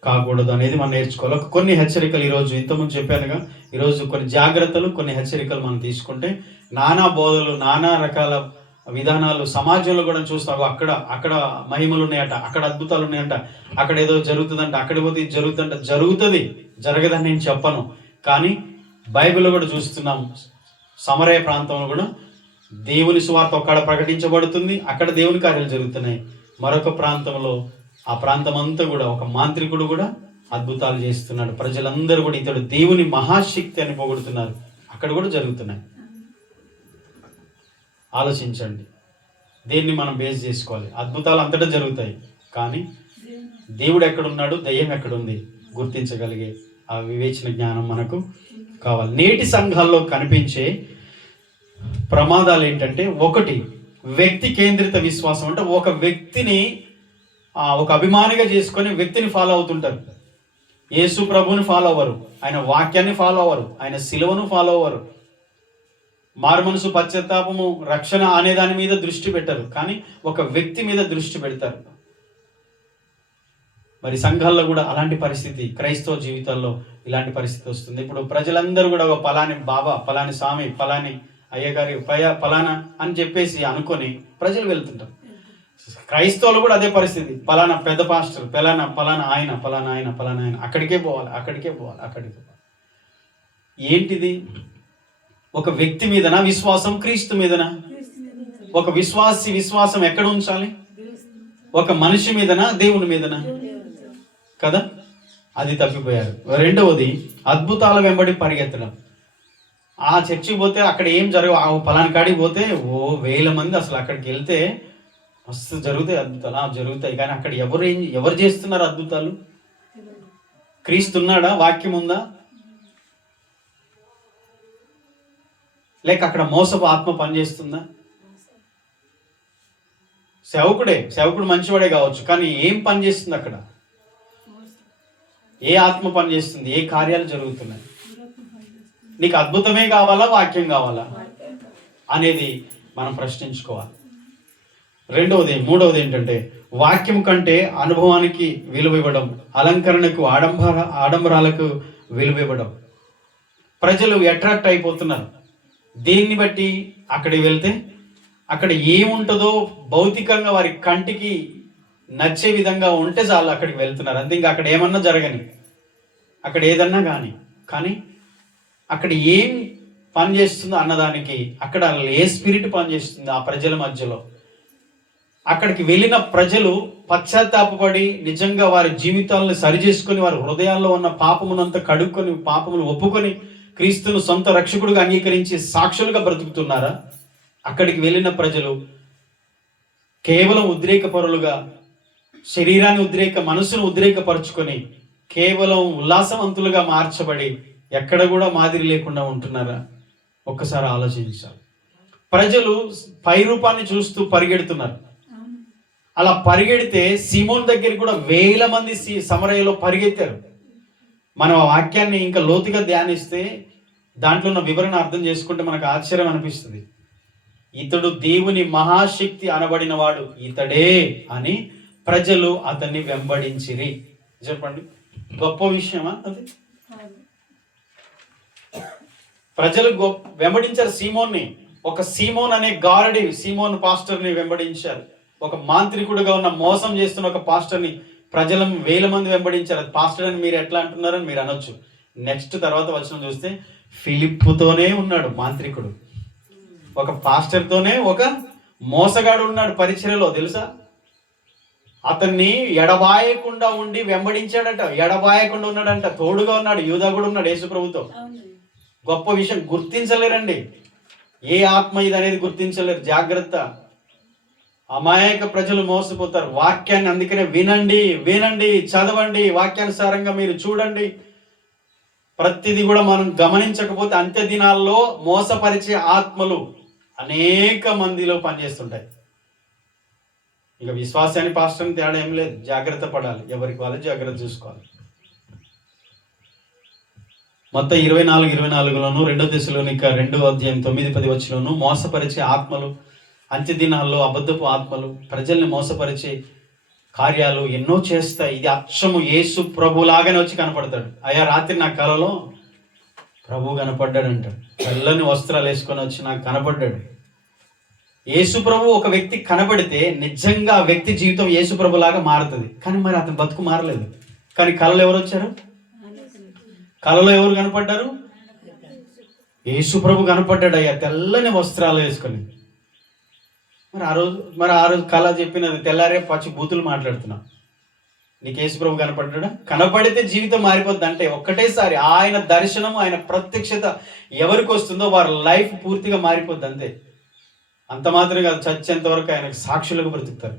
కాకూడదు అనేది మనం నేర్చుకోవాలి. కొన్ని హెచ్చరికలు ఈరోజు, ఇంతకుముందు చెప్పానుగా, ఈరోజు కొన్ని జాగ్రత్తలు, కొన్ని హెచ్చరికలు మనం తీసుకుంటే నానా బోధలు, నానా రకాల విధానాలు సమాజంలో కూడా చూస్తావు. అక్కడ మహిమలు ఉన్నాయట, అక్కడ అద్భుతాలు ఉన్నాయంట, అక్కడ ఏదో జరుగుతుందంట, అక్కడ పోతే ఇది జరుగుతుందంట. జరుగుతుంది, జరగదని నేను చెప్పను. కానీ బైబిల్లో కూడా చూస్తున్నాం, సమరయ ప్రాంతంలో కూడా దేవుని సువార్త ఒక్కడ ప్రకటించబడుతుంది, అక్కడ దేవుని కార్యాలు జరుగుతున్నాయి. మరొక ప్రాంతంలో, ఆ ప్రాంతం అంతా కూడా ఒక మాంత్రికుడు కూడా అద్భుతాలు చేస్తున్నాడు. ప్రజలందరూ కూడా ఇతడు దేవుని మహాశక్తి అని పొగుడుతున్నారు, అక్కడ కూడా జరుగుతున్నాయి. ఆలోచించండి, దేన్ని మనం బేస్ చేసుకోవాలి? అద్భుతాలు అంతటా జరుగుతాయి, కానీ దేవుడు ఎక్కడున్నాడు, దయ్యం ఎక్కడుంది గుర్తించగలిగే ఆ వివేచన జ్ఞానం మనకు కావాలి. నేటి సంఘాల్లో కనిపించే ప్రమాదాలు ఏంటంటే, ఒకటి, వ్యక్తి కేంద్రిత విశ్వాసం అంటే ఒక వ్యక్తిని ఒక అభిమానిగా చేసుకొని వ్యక్తిని ఫాలో అవుతుంటారు. యేసు ప్రభుని ఫాలో అవ్వరు, ఆయన వాక్యాన్ని ఫాలో అవ్వరు, ఆయన సిలువను ఫాలో అవ్వరు, మారుమనసు, పశ్చాత్తాపము, రక్షణ అనే దాని మీద దృష్టి పెట్టరు, కానీ ఒక వ్యక్తి మీద దృష్టి పెడతారు. మరి సంఘాల్లో కూడా అలాంటి పరిస్థితి, క్రైస్తవ జీవితాల్లో ఇలాంటి పరిస్థితి వస్తుంది. ఇప్పుడు ప్రజలందరూ కూడా ఒక పలాని బాబా, పలాని స్వామి, పలాని అయ్యగారి పలానా అని చెప్పేసి అనుకొని ప్రజలు వెళ్తుంటారు. క్రైస్తవులు కూడా అదే పరిస్థితి. పలానా పెద్ద పాస్టర్, పలానా ఆయన అక్కడికే పోవాలి. ఏంటిది? ఒక వ్యక్తి మీదనా విశ్వాసం, క్రీస్తు మీదనా? ఒక విశ్వాసం ఎక్కడ ఉంచాలి? ఒక మనిషి మీదనా, దేవుని మీదనా? కదా, అది తప్పిపోయారు. రెండవది, అద్భుతాల వెంబడి పరిగెత్తడం. ఆ చర్చికి పోతే అక్కడ ఏం జరగవు, పలానా కాడికి పోతే వేల మంది అసలు అక్కడికి వెళ్తే మస్తు జరుగుతాయి అద్భుతాలు, జరుగుతాయి. కానీ అక్కడ ఎవరు చేస్తున్నారు అద్భుతాలు? క్రీస్తున్నాడా? వాక్యం ఉందా? లేక అక్కడ మోసపు ఆత్మ పనిచేస్తుందా? సేవకుడు మంచివాడే కావచ్చు, కానీ ఏం పని చేస్తుంది అక్కడ? ఏ ఆత్మ పని చేస్తుంది? ఏ కార్యాలు జరుగుతున్నాయి? నీకు అద్భుతమే కావాలా, వాక్యం కావాలా అనేది మనం ప్రశ్నించుకోవాలి. మూడవది ఏంటంటే, వాక్యం కంటే అనుభవానికి విలువ ఇవ్వడం, అలంకరణకు, ఆడంబరాలకు విలువ ఇవ్వడం. ప్రజలు అట్రాక్ట్ అయిపోతున్నారు. దేన్ని బట్టి? అక్కడికి వెళ్తే అక్కడ ఏముంటుందో భౌతికంగా వారి కంటికి నచ్చే విధంగా ఉంటే చాలు అక్కడికి వెళ్తున్నారు. అంతే. ఇంకా అక్కడ ఏమన్నా జరగని, అక్కడ ఏదన్నా కానీ అక్కడ ఏం పని చేస్తుందో అన్నదానికి, అక్కడ ఏ స్పిరిట్ పనిచేస్తుందో ఆ ప్రజల మధ్యలో, అక్కడికి వెళ్ళిన ప్రజలు పశ్చాత్తాపడి నిజంగా వారి జీవితాలను సరిచేసుకొని, వారి హృదయాల్లో ఉన్న పాపమునంతా కడుక్కొని, పాపమును ఒప్పుకొని క్రీస్తును సొంత రక్షకుడిగా అంగీకరించి సాక్షులుగా బ్రతుకుతున్నారా? అక్కడికి వెళ్ళిన ప్రజలు కేవలం ఉద్రేకపరులుగా, శరీరాన్ని మనసును ఉద్రేకపరుచుకొని కేవలం ఉల్లాసవంతులుగా మార్చబడి ఎక్కడ కూడా మాదిరి లేకుండా ఉంటున్నారా? ఒక్కసారి ఆలోచించాలి. ప్రజలు పై రూపాన్ని చూస్తూ పరిగెడుతున్నారు. అలా పరిగెడితే సీమోన్ దగ్గరికి కూడా వేల మంది సమరయలో పరిగెత్తారు. మనం ఆ వాక్యాన్ని ఇంకా లోతుగా ధ్యానిస్తే దాంట్లో ఉన్న వివరణ అర్థం చేసుకుంటే మనకు ఆశ్చర్యం అనిపిస్తుంది. ఇతడు దేవుని మహాశక్తి అనబడిన వాడు ఇతడే అని ప్రజలు అతన్ని వెంబడించిరి. చెప్పండి, గొప్ప విషయమా అది? ప్రజలు వెంబడించారు సీమోన్ని. ఒక సీమోన్ అనే గారడి సీమోన్ పాస్టర్ని వెంబడించారు. ఒక మాంత్రికుడుగా ఉన్న, మోసం చేస్తున్న ఒక పాస్టర్ని ప్రజలు వేల మంది వెంబడించారు. అది పాస్టర్ అని మీరు ఎట్లా అంటున్నారని మీరు అనొచ్చు. నెక్స్ట్ తర్వాత వచనం చూస్తే ఫిలిప్పుతోనే ఉన్నాడు మాంత్రికుడు. ఒక పాస్టర్తోనే ఒక మోసగాడు ఉన్నాడు పరిచర్యలో, తెలుసా? అతన్ని ఎడబాయకుండా ఉండి వెంబడించాడట, ఎడబాయకుండా ఉన్నాడంట, తోడుగా ఉన్నాడు. యూదా కూడా ఉన్నాడు యేసు ప్రభుతో. గొప్ప విషయం. గుర్తించలేరండి ఏ ఆత్మ ఇది అనేది, గుర్తించలేరు. జాగ్రత్త. అమాయక ప్రజలు మోసపోతారు. వాక్యాన్ని అందుకనే వినండి, చదవండి, వాక్యానుసారంగా మీరు చూడండి. ప్రతిదీ కూడా మనం గమనించకపోతే అంత్య దినాల్లో మోసపరిచే ఆత్మలు అనేక మందిలో పనిచేస్తుంటాయి. ఇక విశ్వాసాన్ని పాస్టర్ని తేడా ఏం లేదు. జాగ్రత్త పడాలి, ఎవరికి వాళ్ళు జాగ్రత్త చూసుకోవాలి. మొత్తం 24:24లోను 2 దెసలోనిక 2:9-10 మోసపరిచే ఆత్మలు, అంత్య దినాల్లో అబద్ధపు ఆత్మలు ప్రజల్ని మోసపరిచే కార్యాలు ఎన్నో చేస్తాయి. ఇది అచ్చము యేసు ప్రభులాగానే వచ్చి కనపడతాడు. అయ్యా రాత్రి నా కలలో ప్రభు కనపడ్డాడంట. తెల్లని వస్త్రాలు వేసుకొని వచ్చి నాకు కనపడ్డాడు. యేసు ప్రభు ఒక వ్యక్తి కనబడితే నిజంగా ఆ వ్యక్తి జీవితం యేసు ప్రభులాగా మారుతుంది. కానీ మరి అతని బతుకు మారలేదు. కానీ కళలో ఎవరు వచ్చారు? కళలో ఎవరు కనపడ్డారు? యేసు ప్రభు కనపడ్డాడు అయ్యా తెల్లని వస్త్రాలు వేసుకొని. మరి ఆ రోజు కళ చెప్పినది తెల్లారే పచ్చి బూతులు మాట్లాడుతున్నాం. నీకు యేసు ప్రభు కనపడ్డా? కనపడితే జీవితం మారిపోద్ది. అంటే ఒక్కటేసారి ఆయన దర్శనం, ఆయన ప్రత్యక్షత ఎవరికి వస్తుందో వారి లైఫ్ పూర్తిగా మారిపోద్ది. అంతే. అంత మాత్రమే కాదు, చచ్చేంత వరకు ఆయనకు సాక్షులకు బ్రతుకుతారు.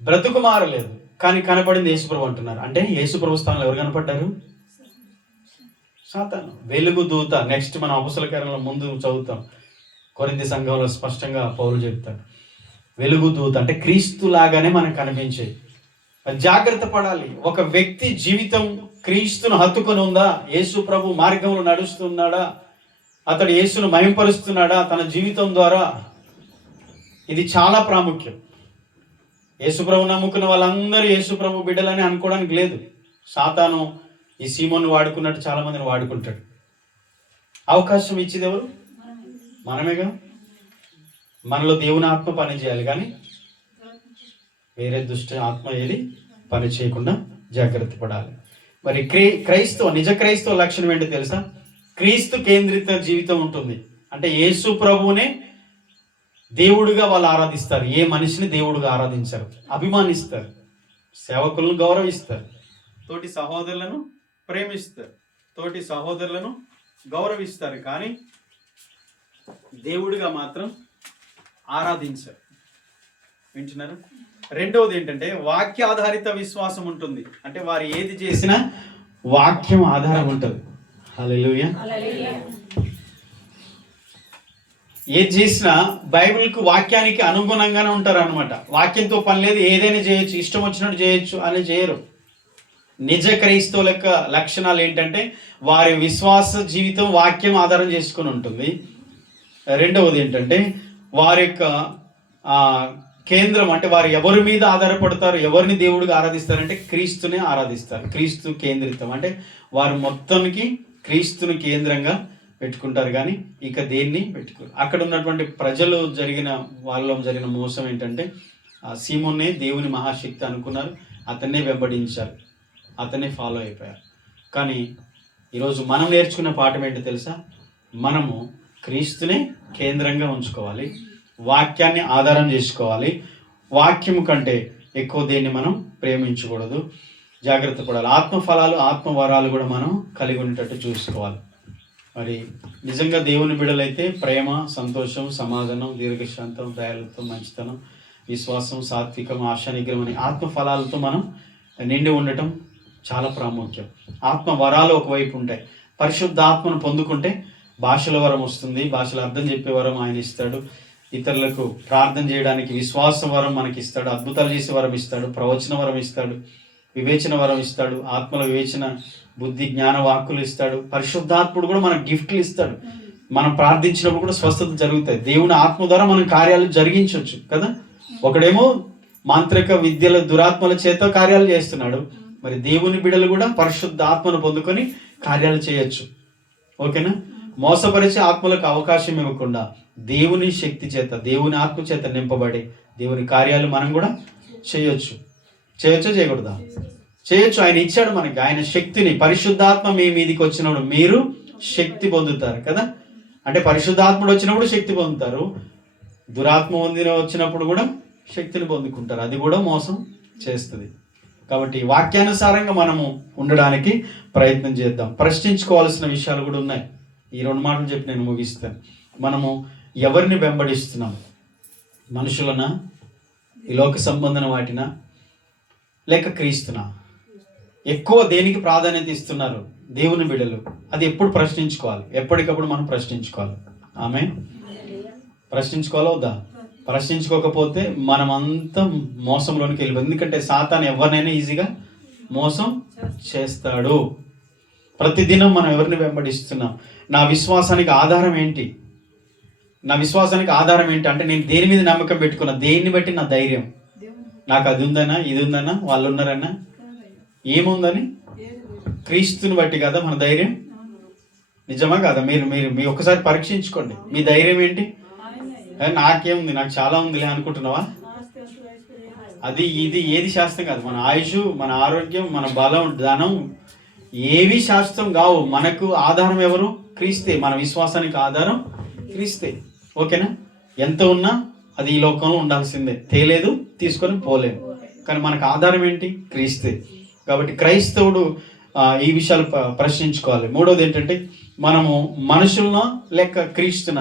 బ్రతుకు మారలేదు కానీ కనపడింది యేసు ప్రభు అంటున్నారు. అంటే యేసు ప్రభు స్థానంలో ఎవరు కనపడ్డారు? సాతాను, వెలుగు దూత. నెక్స్ట్ మనం అపొస్తల కార్యాలలో ముందు చదువుతాం. కొరింథీ సంఘంలో స్పష్టంగా పౌలు చెప్తాడు, వెలుగు దూత అంటే క్రీస్తు లాగానే మనకు కనిపించేది. జాగ్రత్త పడాలి. ఒక వ్యక్తి జీవితం క్రీస్తును హత్తుకొని ఉందా, యేసు ప్రభు మార్గంలో నడుస్తున్నాడా, అతడు యేసును మహింపరుస్తున్నాడా తన జీవితం ద్వారా, ఇది చాలా ప్రాముఖ్యం. యేసు ప్రభు నమ్ముకున్న వాళ్ళందరూ యేసు ప్రభు బిడ్డలని అనుకోవడానికి లేదు. సాతాను ఈ సీమోను వాడుకున్నట్టు చాలా మందిని వాడుకుంటాడు. అవకాశం ఇచ్చేది ఎవరు? మనమేగా. మనలో దేవుని ఆత్మ పని చేయాలి, కానీ వేరే దుష్ట ఆత్మ ఏది పని చేయకుండా జాగ్రత్త పడాలి. మరి నిజ క్రైస్తవ లక్షణం ఏంటో తెలుసా? క్రీస్తు కేంద్రిత జీవితం ఉంటుంది. అంటే యేసు ప్రభువునే దేవుడుగా వాళ్ళు ఆరాధిస్తారు. ఏ మనిషిని దేవుడుగా ఆరాధించారు, అభిమానిస్తారు, సేవకులను గౌరవిస్తారు, తోటి సహోదరులను ప్రేమిస్తారు, తోటి సహోదరులను గౌరవిస్తారు, కానీ దేవుడిగా మాత్రం ఆరాధించారు. వింటున్నారు? రెండవది ఏంటంటే వాక్య ఆధారిత విశ్వాసం ఉంటుంది. అంటే వారు ఏది చేసినా వాక్యం ఆధారం ఉంటుంది. హల్లెలూయా. ఏది చేసినా బైబిల్కు వాక్యానికి అనుగుణంగానే ఉంటారు అనమాట. వాక్యంతో పని లేదు, ఏదైనా చేయొచ్చు, ఇష్టం వచ్చినట్టు చేయొచ్చు అని చేయరు. నిజ క్రైస్తవుల యొక్క లక్షణాలు ఏంటంటే వారి విశ్వాస జీవితం వాక్యం ఆధారం చేసుకొని ఉంటుంది. రెండవది ఏంటంటే వారి యొక్క కేంద్రం, అంటే వారు ఎవరి మీద ఆధారపడతారు, ఎవరిని దేవుడిగా ఆరాధిస్తారంటే క్రీస్తునే ఆరాధిస్తారు. క్రీస్తు కేంద్రితం అంటే వారు మొత్తానికి క్రీస్తుని కేంద్రంగా పెట్టుకుంటారు, కానీ ఇక దేన్ని పెట్టుకోరు. అక్కడ ఉన్నటువంటి ప్రజలు వాళ్ళలో జరిగిన మోసం ఏంటంటే సీమోన్నే దేవుని మహాశక్తి అనుకున్నారు, అతన్నే వెంబడించారు, అతన్నే ఫాలో అయిపోయారు. కానీ ఈరోజు మనం నేర్చుకున్న పాఠం ఏంటో తెలుసా? మనము క్రీస్తునే కేంద్రంగా ఉంచుకోవాలి, వాక్యాన్ని ఆధారం చేసుకోవాలి. వాక్యము కంటే ఎక్కువ దేన్ని మనం ప్రేమించకూడదు, జాగ్రత్త పడాలి. ఆత్మఫలాలు ఆత్మవరాలు కూడా మనం కలిగి ఉండేటట్టు చూసుకోవాలి. మరి నిజంగా దేవుని బిడ్డలైతే ప్రేమ, సంతోషం, సమాధానం, దీర్ఘశాంతం, దయాళుత్వం, మంచితనం, విశ్వాసం, సాత్వికం, ఆశా నిగ్రహం అనే ఆత్మఫలాలతో మనం నిండి ఉండటం చాలా ప్రాముఖ్యం. ఆత్మవరాలు ఒకవైపు ఉంటాయి. పరిశుద్ధ ఆత్మను పొందుకుంటే భాషల వరం వస్తుంది, భాషల అర్థం చెప్పే వరం ఆయన ఇస్తాడు, ఇతరులకు ప్రార్థన చేయడానికి విశ్వాస వరం మనకి ఇస్తాడు, అద్భుతాలు చేసే వరం ఇస్తాడు, ప్రవచన వరం ఇస్తాడు, వివేచన వరం ఇస్తాడు, ఆత్మల వివేచన, బుద్ధి, జ్ఞాన వాక్కులు ఇస్తాడు. పరిశుద్ధాత్ముడు కూడా మనకు గిఫ్ట్లు ఇస్తాడు. మనం ప్రార్థించినప్పుడు కూడా స్వస్థత జరుగుతాయి. దేవుని ఆత్మ ద్వారా మనం కార్యాలు జరిగించవచ్చు కదా. ఒకడేమో మాంత్రిక విద్యల దురాత్మల చేత కార్యాలు చేస్తున్నాడు, మరి దేవుని బిడ్డలు కూడా పరిశుద్ధ ఆత్మను పొందుకొని కార్యాలు చేయొచ్చు. ఓకేనా? మోసపరిచే ఆత్మలకు అవకాశం ఇవ్వకుండా దేవుని శక్తి చేత, దేవుని ఆత్మ చేత నింపబడి దేవుని కార్యాలు మనం కూడా చేయొచ్చు. చేయకూడదా? చేయొచ్చు. ఆయన ఇచ్చాడు మనకి ఆయన శక్తిని. పరిశుద్ధాత్మ మీ మీదికి వచ్చినప్పుడు మీరు శక్తి పొందుతారు కదా. అంటే పరిశుద్ధాత్ముడు వచ్చినప్పుడు శక్తి పొందుతారు, దురాత్మ వచ్చినప్పుడు కూడా శక్తిని పొందుకుంటారు. అది కూడా మోసం చేస్తుంది. కాబట్టి వాక్యానుసారంగా మనము ఉండడానికి ప్రయత్నం చేద్దాం. ప్రశ్నించుకోవాల్సిన విషయాలు కూడా ఉన్నాయి. ఈ 2 మాటలు చెప్పి నేను ముగిస్తాను. మనము ఎవరిని వెంబడిస్తున్నాం? మనుషులనా, ఈ లోక సంబంధన వాటినా, లేక క్రీస్తునా? ఎక్కువ దేనికి ప్రాధాన్యత ఇస్తున్నారు దేవుని బిడ్డలు? అది ఎప్పుడు ప్రశ్నించుకోవాలి, ఎప్పటికప్పుడు మనం ప్రశ్నించుకోవాలి. ఆమేన్. ప్రశ్నించుకోవాలా వద్దా? ప్రశ్నించుకోకపోతే మనమంతా మోసంలోనికి వెళ్ళిపోతుంది. ఎందుకంటే సాతాను ఎవరినైనా ఈజీగా మోసం చేస్తాడు. ప్రతిదినం మనం ఎవరిని వెంబడిస్తున్నాం? నా విశ్వాసానికి ఆధారం ఏంటి? నా విశ్వాసానికి ఆధారం ఏంటి అంటే నేను దేని మీద నమ్మకం పెట్టుకున్నా, దేన్ని బట్టి నా ధైర్యం? నాకు అది ఉందన్నా, ఇది ఉందన్నా, వాళ్ళు ఉన్నారన్నా, ఏముందని? క్రీస్తుని బట్టి కదా మన ధైర్యం. నిజమా కదా? మీరు ఒక్కసారి పరీక్షించుకోండి. మీ ధైర్యం ఏంటి? నాకేముంది, నాకు చాలా ఉందిలే అనుకుంటున్నావా? అది ఇది ఏది శాస్త్రం కాదు. మన ఆయుష్, మన ఆరోగ్యం, మన బలం, ధనం ఏవి శాస్త్రం కావు. మనకు ఆధారం ఎవరు? క్రీస్తే. మన విశ్వాసానికి ఆధారం క్రీస్తే. ఓకేనా? ఎంత ఉన్నా అది ఈ లోకంలో ఉండాల్సిందే. తేలేదు, తీసుకొని పోలేము. కానీ మనకు ఆధారం ఏంటి? క్రీస్తే. కాబట్టి క్రైస్తవుడు ఈ విషయాలు ప్రశ్నించుకోవాలి. మూడవది ఏంటంటే మనము మనుషులను లేక క్రీస్తున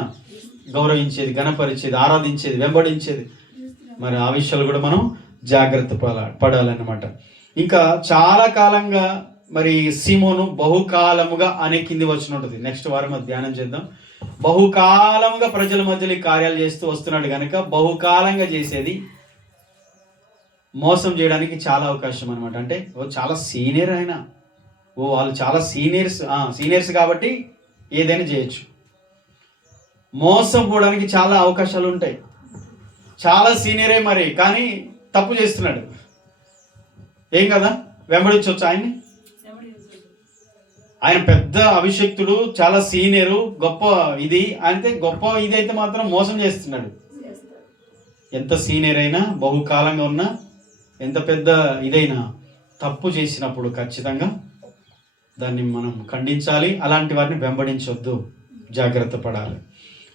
గౌరవించేది, గణపరిచేది, ఆరాధించేది, వెంబడించేది. మరి ఆ విషయాలు కూడా మనం జాగ్రత్త పడాలన్నమాట. ఇంకా చాలా కాలంగా మరి సీమోను బహుకాలముగా అనే కింది వచ్చిన ఉంటుంది. నెక్స్ట్ వారం అది ధ్యానం చేద్దాం. బహుకాలముగా ప్రజల మధ్యలో ఈ కార్యాలు చేస్తూ వస్తున్నాడు కనుక బహుకాలంగా చేసేది మోసం చేయడానికి చాలా అవకాశం అనమాట. అంటే చాలా సీనియర్ ఆయన, వాళ్ళు చాలా సీనియర్స్ కాబట్టి ఏదైనా చేయొచ్చు. మోసం పోవడానికి చాలా అవకాశాలు ఉంటాయి. చాలా సీనియరే మరి, కానీ తప్పు చేస్తున్నాడు. ఏం కదా, వెంబడించవచ్చు ఆయన్ని. ఆయన పెద్ద అభిషక్తుడు, చాలా సీనియరు, గొప్ప ఇది అంటే గొప్ప ఇది అయితే మాత్రం మోసం చేస్తున్నాడు. ఎంత సీనియర్ అయినా, బహుకాలంగా ఉన్నా, ఎంత పెద్ద ఇదైనా తప్పు చేసినప్పుడు ఖచ్చితంగా దాన్ని మనం ఖండించాలి. అలాంటి వారిని వెంబడించొద్దు, జాగ్రత్త పడాలి.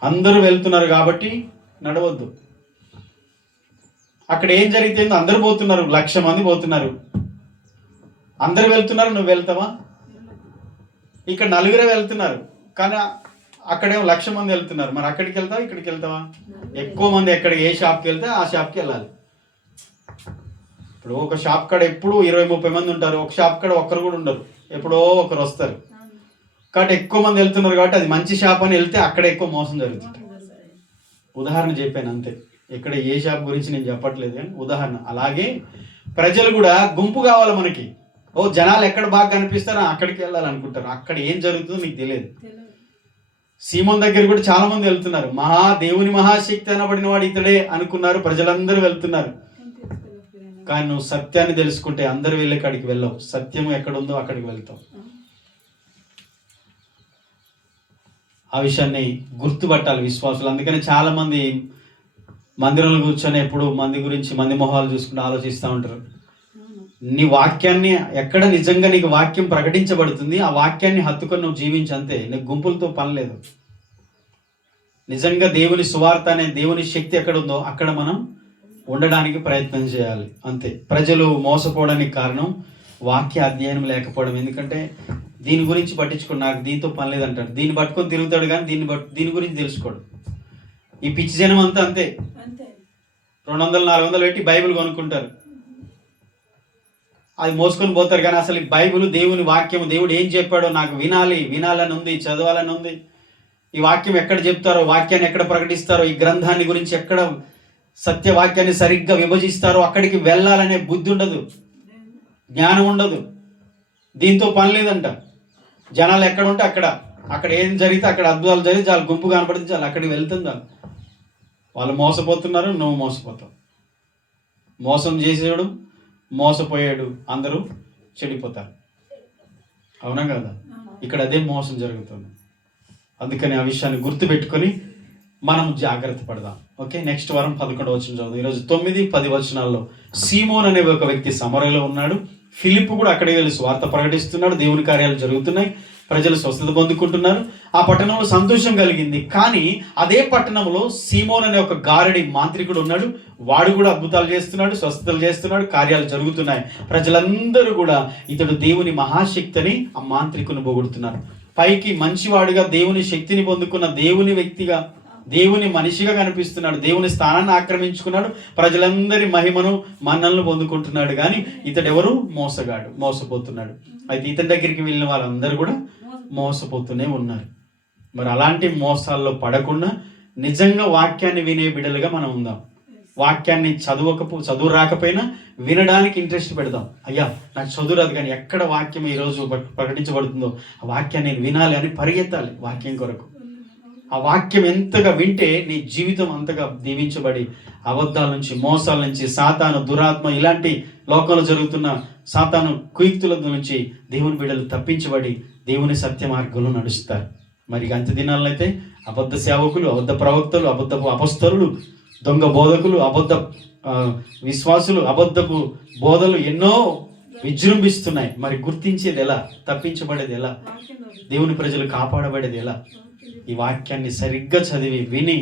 అందరూ వెళ్తున్నారు కాబట్టి నడవద్దు. అక్కడ ఏం జరిగితే అందరూ పోతున్నారు, 1,00,000 మంది పోతున్నారు, అందరు వెళ్తున్నారు, నువ్వు వెళ్తావా? ఇక్కడ 4 వెళ్తున్నారు కానీ అక్కడేమో 1,00,000 మంది వెళ్తున్నారు. మరి అక్కడికి వెళ్తావా, ఇక్కడికి వెళ్తావా? ఎక్కువ మంది ఎక్కడ ఏ షాప్కి వెళ్తే ఆ షాప్కి వెళ్ళాలి. ఇప్పుడు ఒక షాప్ కాడ ఎప్పుడు 20-30 మంది ఉంటారు, ఒక షాప్ కాడ ఒక్కరు కూడా ఉండరు, ఎప్పుడో ఒకరు వస్తారు. కాబట్టి ఎక్కువ మంది వెళ్తున్నారు కాబట్టి అది మంచి షాప్ అని వెళ్తే అక్కడ ఎక్కువ మోసం జరుగుతుంది. ఉదాహరణ చెప్పాను అంతే, ఇక్కడ ఏ షాప్ గురించి నేను చెప్పట్లేదు కానీ ఉదాహరణ. అలాగే ప్రజలు కూడా గుంపు కావాలి మనకి. జనాలు ఎక్కడ బాగా కనిపిస్తారో అక్కడికి వెళ్ళాలనుకుంటారు, అక్కడ ఏం జరుగుతుందో మీకు తెలియదు. సీమోన్ దగ్గర కూడా చాలా మంది వెళ్తున్నారు, దేవుని మహాశక్తి అనబడిన వాడు ఇతడే అనుకున్నారు, ప్రజలందరూ వెళ్తున్నారు. కానీ నువ్వు సత్యాన్ని తెలుసుకుంటే అందరు వెళ్ళే కాడికి వెళ్ళవు, సత్యం ఎక్కడుందో అక్కడికి వెళ్తావు. ఆ విషయాన్ని గుర్తుపట్టాలి విశ్వాసులు. అందుకని చాలా మంది మందిరంలో కూర్చొని ఎప్పుడు మంది గురించి, మంది మొహాలు చూసుకుంటూ ఆలోచిస్తూ ఉంటారు. నీ వాక్యాన్ని ఎక్కడ నిజంగా నీకు వాక్యం ప్రకటించబడుతుంది, ఆ వాక్యాన్ని హత్తుకొని నువ్వు జీవించంతే. నీకు గుంపులతో పని లేదు. నిజంగా దేవుని సువార్త అనే దేవుని శక్తి ఎక్కడ ఉందో అక్కడ మనం ఉండడానికి ప్రయత్నం చేయాలి అంతే. ప్రజలు మోసపోవడానికి కారణం వాక్య అధ్యయనం లేకపోవడం. ఎందుకంటే దీని గురించి పట్టించుకోడు, నాకు దీంతో పని లేదంటాడు, దీన్ని పట్టుకొని తిరుగుతాడు కానీ దీని గురించి తెలుసుకోడు. ఈ పిచ్చి జనం అంతా అంతే, 200-400 పెట్టి బైబిల్ కొనుక్కుంటారు, అది మోసుకొని పోతారు. కానీ అసలు ఈ బైబిల్, దేవుని వాక్యం, దేవుడు ఏం చెప్పాడో నాకు వినాలని ఉంది, చదవాలని ఉంది. ఈ వాక్యం ఎక్కడ చెప్తారో, వాక్యాన్ని ఎక్కడ ప్రకటిస్తారో, ఈ గ్రంథాన్ని గురించి ఎక్కడ సత్యవాక్యాన్ని సరిగ్గా విభజిస్తారో అక్కడికి వెళ్ళాలనే బుద్ధి ఉండదు, జ్ఞానం ఉండదు. దీంతో పని లేదంట. జనాలు ఎక్కడ ఉంటే అక్కడ ఏం జరిగితే అక్కడ అద్భుతాలు జరిగితే చాలా గుంపు కనపడితే చాలా అక్కడికి వెళ్తుంది. వాళ్ళు మోసపోతున్నారు, నువ్వు మోసపోతావు. మోసం చేసేవాడు, మోసపోయాడు, అందరూ చెడిపోతారు. అవునా కదా? ఇక్కడ అదే మోసం జరుగుతుంది. అందుకని ఆ విషయాన్ని గుర్తుపెట్టుకొని మనం జాగ్రత్త పడదాం. ఓకే, నెక్స్ట్ వారం 11వ వచనం చదువు. ఈరోజు 9-10 వచనాల్లో సీమోన్ అనే ఒక వ్యక్తి సమరయలో ఉన్నాడు. ఫిలిప్పు కూడా అక్కడికి వెళ్ళి స్వార్థ ప్రకటిస్తున్నాడు. దేవుని కార్యాలు జరుగుతున్నాయి, ప్రజలు స్వస్థత పొందుకుంటున్నారు. ఆ పట్టణంలో సంతోషం కలిగింది. కానీ అదే పట్టణంలో సీమోన్ అనే ఒక గారడి మాంత్రికుడు ఉన్నాడు. వాడు కూడా అద్భుతాలు చేస్తున్నాడు, స్వస్థతలు చేస్తున్నాడు, కార్యాలు జరుగుతున్నాయి. ప్రజలందరూ కూడా ఇతడు దేవుని మహాశక్తిని ఆ మాంత్రికుని పొగుడుతున్నారు. పైకి మంచివాడుగా దేవుని శక్తిని పొందుకున్న దేవుని వ్యక్తిగా, దేవుని మనిషిగా కనిపిస్తున్నాడు, దేవుని స్థానాన్ని ఆక్రమించుకున్నాడు, ప్రజలందరి మహిమను మన్నలను పొందుకుంటున్నాడు. కానీ ఇతడెవరు? మోసగాడు, మోసపోతున్నాడు. అయితే ఇతని దగ్గరికి వెళ్ళిన వాళ్ళందరూ కూడా మోసపోతూనే ఉన్నారు. మరి అలాంటి మోసాల్లో పడకుండా నిజంగా వాక్యాన్ని వినే బిడ్డలుగా మనం ఉందాం. వాక్యాన్ని చదువు రాకపోయినా వినడానికి ఇంట్రెస్ట్ పెడదాం. అయ్యా నాకు చదువు రాదు కానీ ఎక్కడ వాక్యం ఈరోజు ప్రకటించబడుతుందో ఆ వాక్యాన్ని నేను వినాలి అని పరిగెత్తాలి వాక్యం కొరకు. ఆ వాక్యం ఎంతగా వింటే నీ జీవితం అంతగా దీవించబడి అబద్ధాల నుంచి, మోసాల నుంచి, సాతాను, దురాత్మ, ఇలాంటి లోకంలో జరుగుతున్న సాతాను కుయుక్తుల నుంచి దేవుని బిడ్డలు తప్పించబడి దేవుని సత్య మార్గంలో నడుస్తారు. మరి అంత్య దినాల్లో అయితే అబద్ధ సేవకులు, అబద్ధ ప్రవక్తలు, అబద్ధపు అపస్తరులు, దొంగ బోధకులు, అబద్ధ విశ్వాసులు, అబద్ధపు బోధలు ఎన్నో విజృంభిస్తున్నాయి. మరి గుర్తించేది ఎలా? తప్పించబడేది ఎలా? దేవుని ప్రజలు కాపాడబడేది ఎలా? ఈ వాక్యాన్ని సరిగ్గా చదివి విని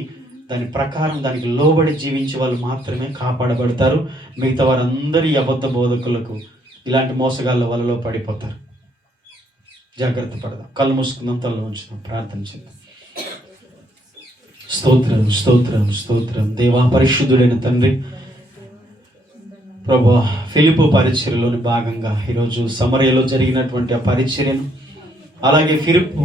దాని ప్రకారం దానికి లోబడి జీవించే వాళ్ళు మాత్రమే కాపాడబడతారు. మిగతా వారందరూ ఈ అబద్ధ బోధకులకు, ఇలాంటి మోసగాళ్ళ వలలో పడిపోతారు. జాగ్రత్త పడదాం. కళ్ళు మూసుకుందాం, తలలో ఉంచుదాం, ప్రార్థన చేద్దాం. స్తోత్రం, స్తోత్రం, స్తోత్రం. దేవా పరిశుద్ధుడైన తండ్రి, ప్రభా, ఫిలిప్పు పరిచర్యలోని భాగంగా ఈరోజు సమరయలో జరిగినటువంటి ఆ పరిచర్యను, అలాగే ఫిలిప్పు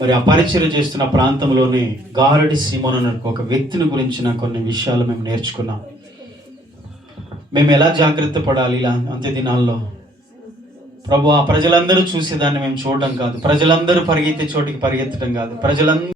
మరి ఆ పరిచయం చేస్తున్న ప్రాంతంలోనే గారడి సీమోన్ అనే ఒక వ్యక్తిని గురించిన కొన్ని విషయాలు మేము నేర్చుకున్నాం. మేము ఎలా జాగ్రత్త పడాలి ఇలా అంత్య దినాల్లో. ప్రభు, ఆ ప్రజలందరూ చూసేదాన్ని మేము చూడడం కాదు, ప్రజలందరూ పరిగెత్తే చోటికి పరిగెత్తడం కాదు, ప్రజలందరూ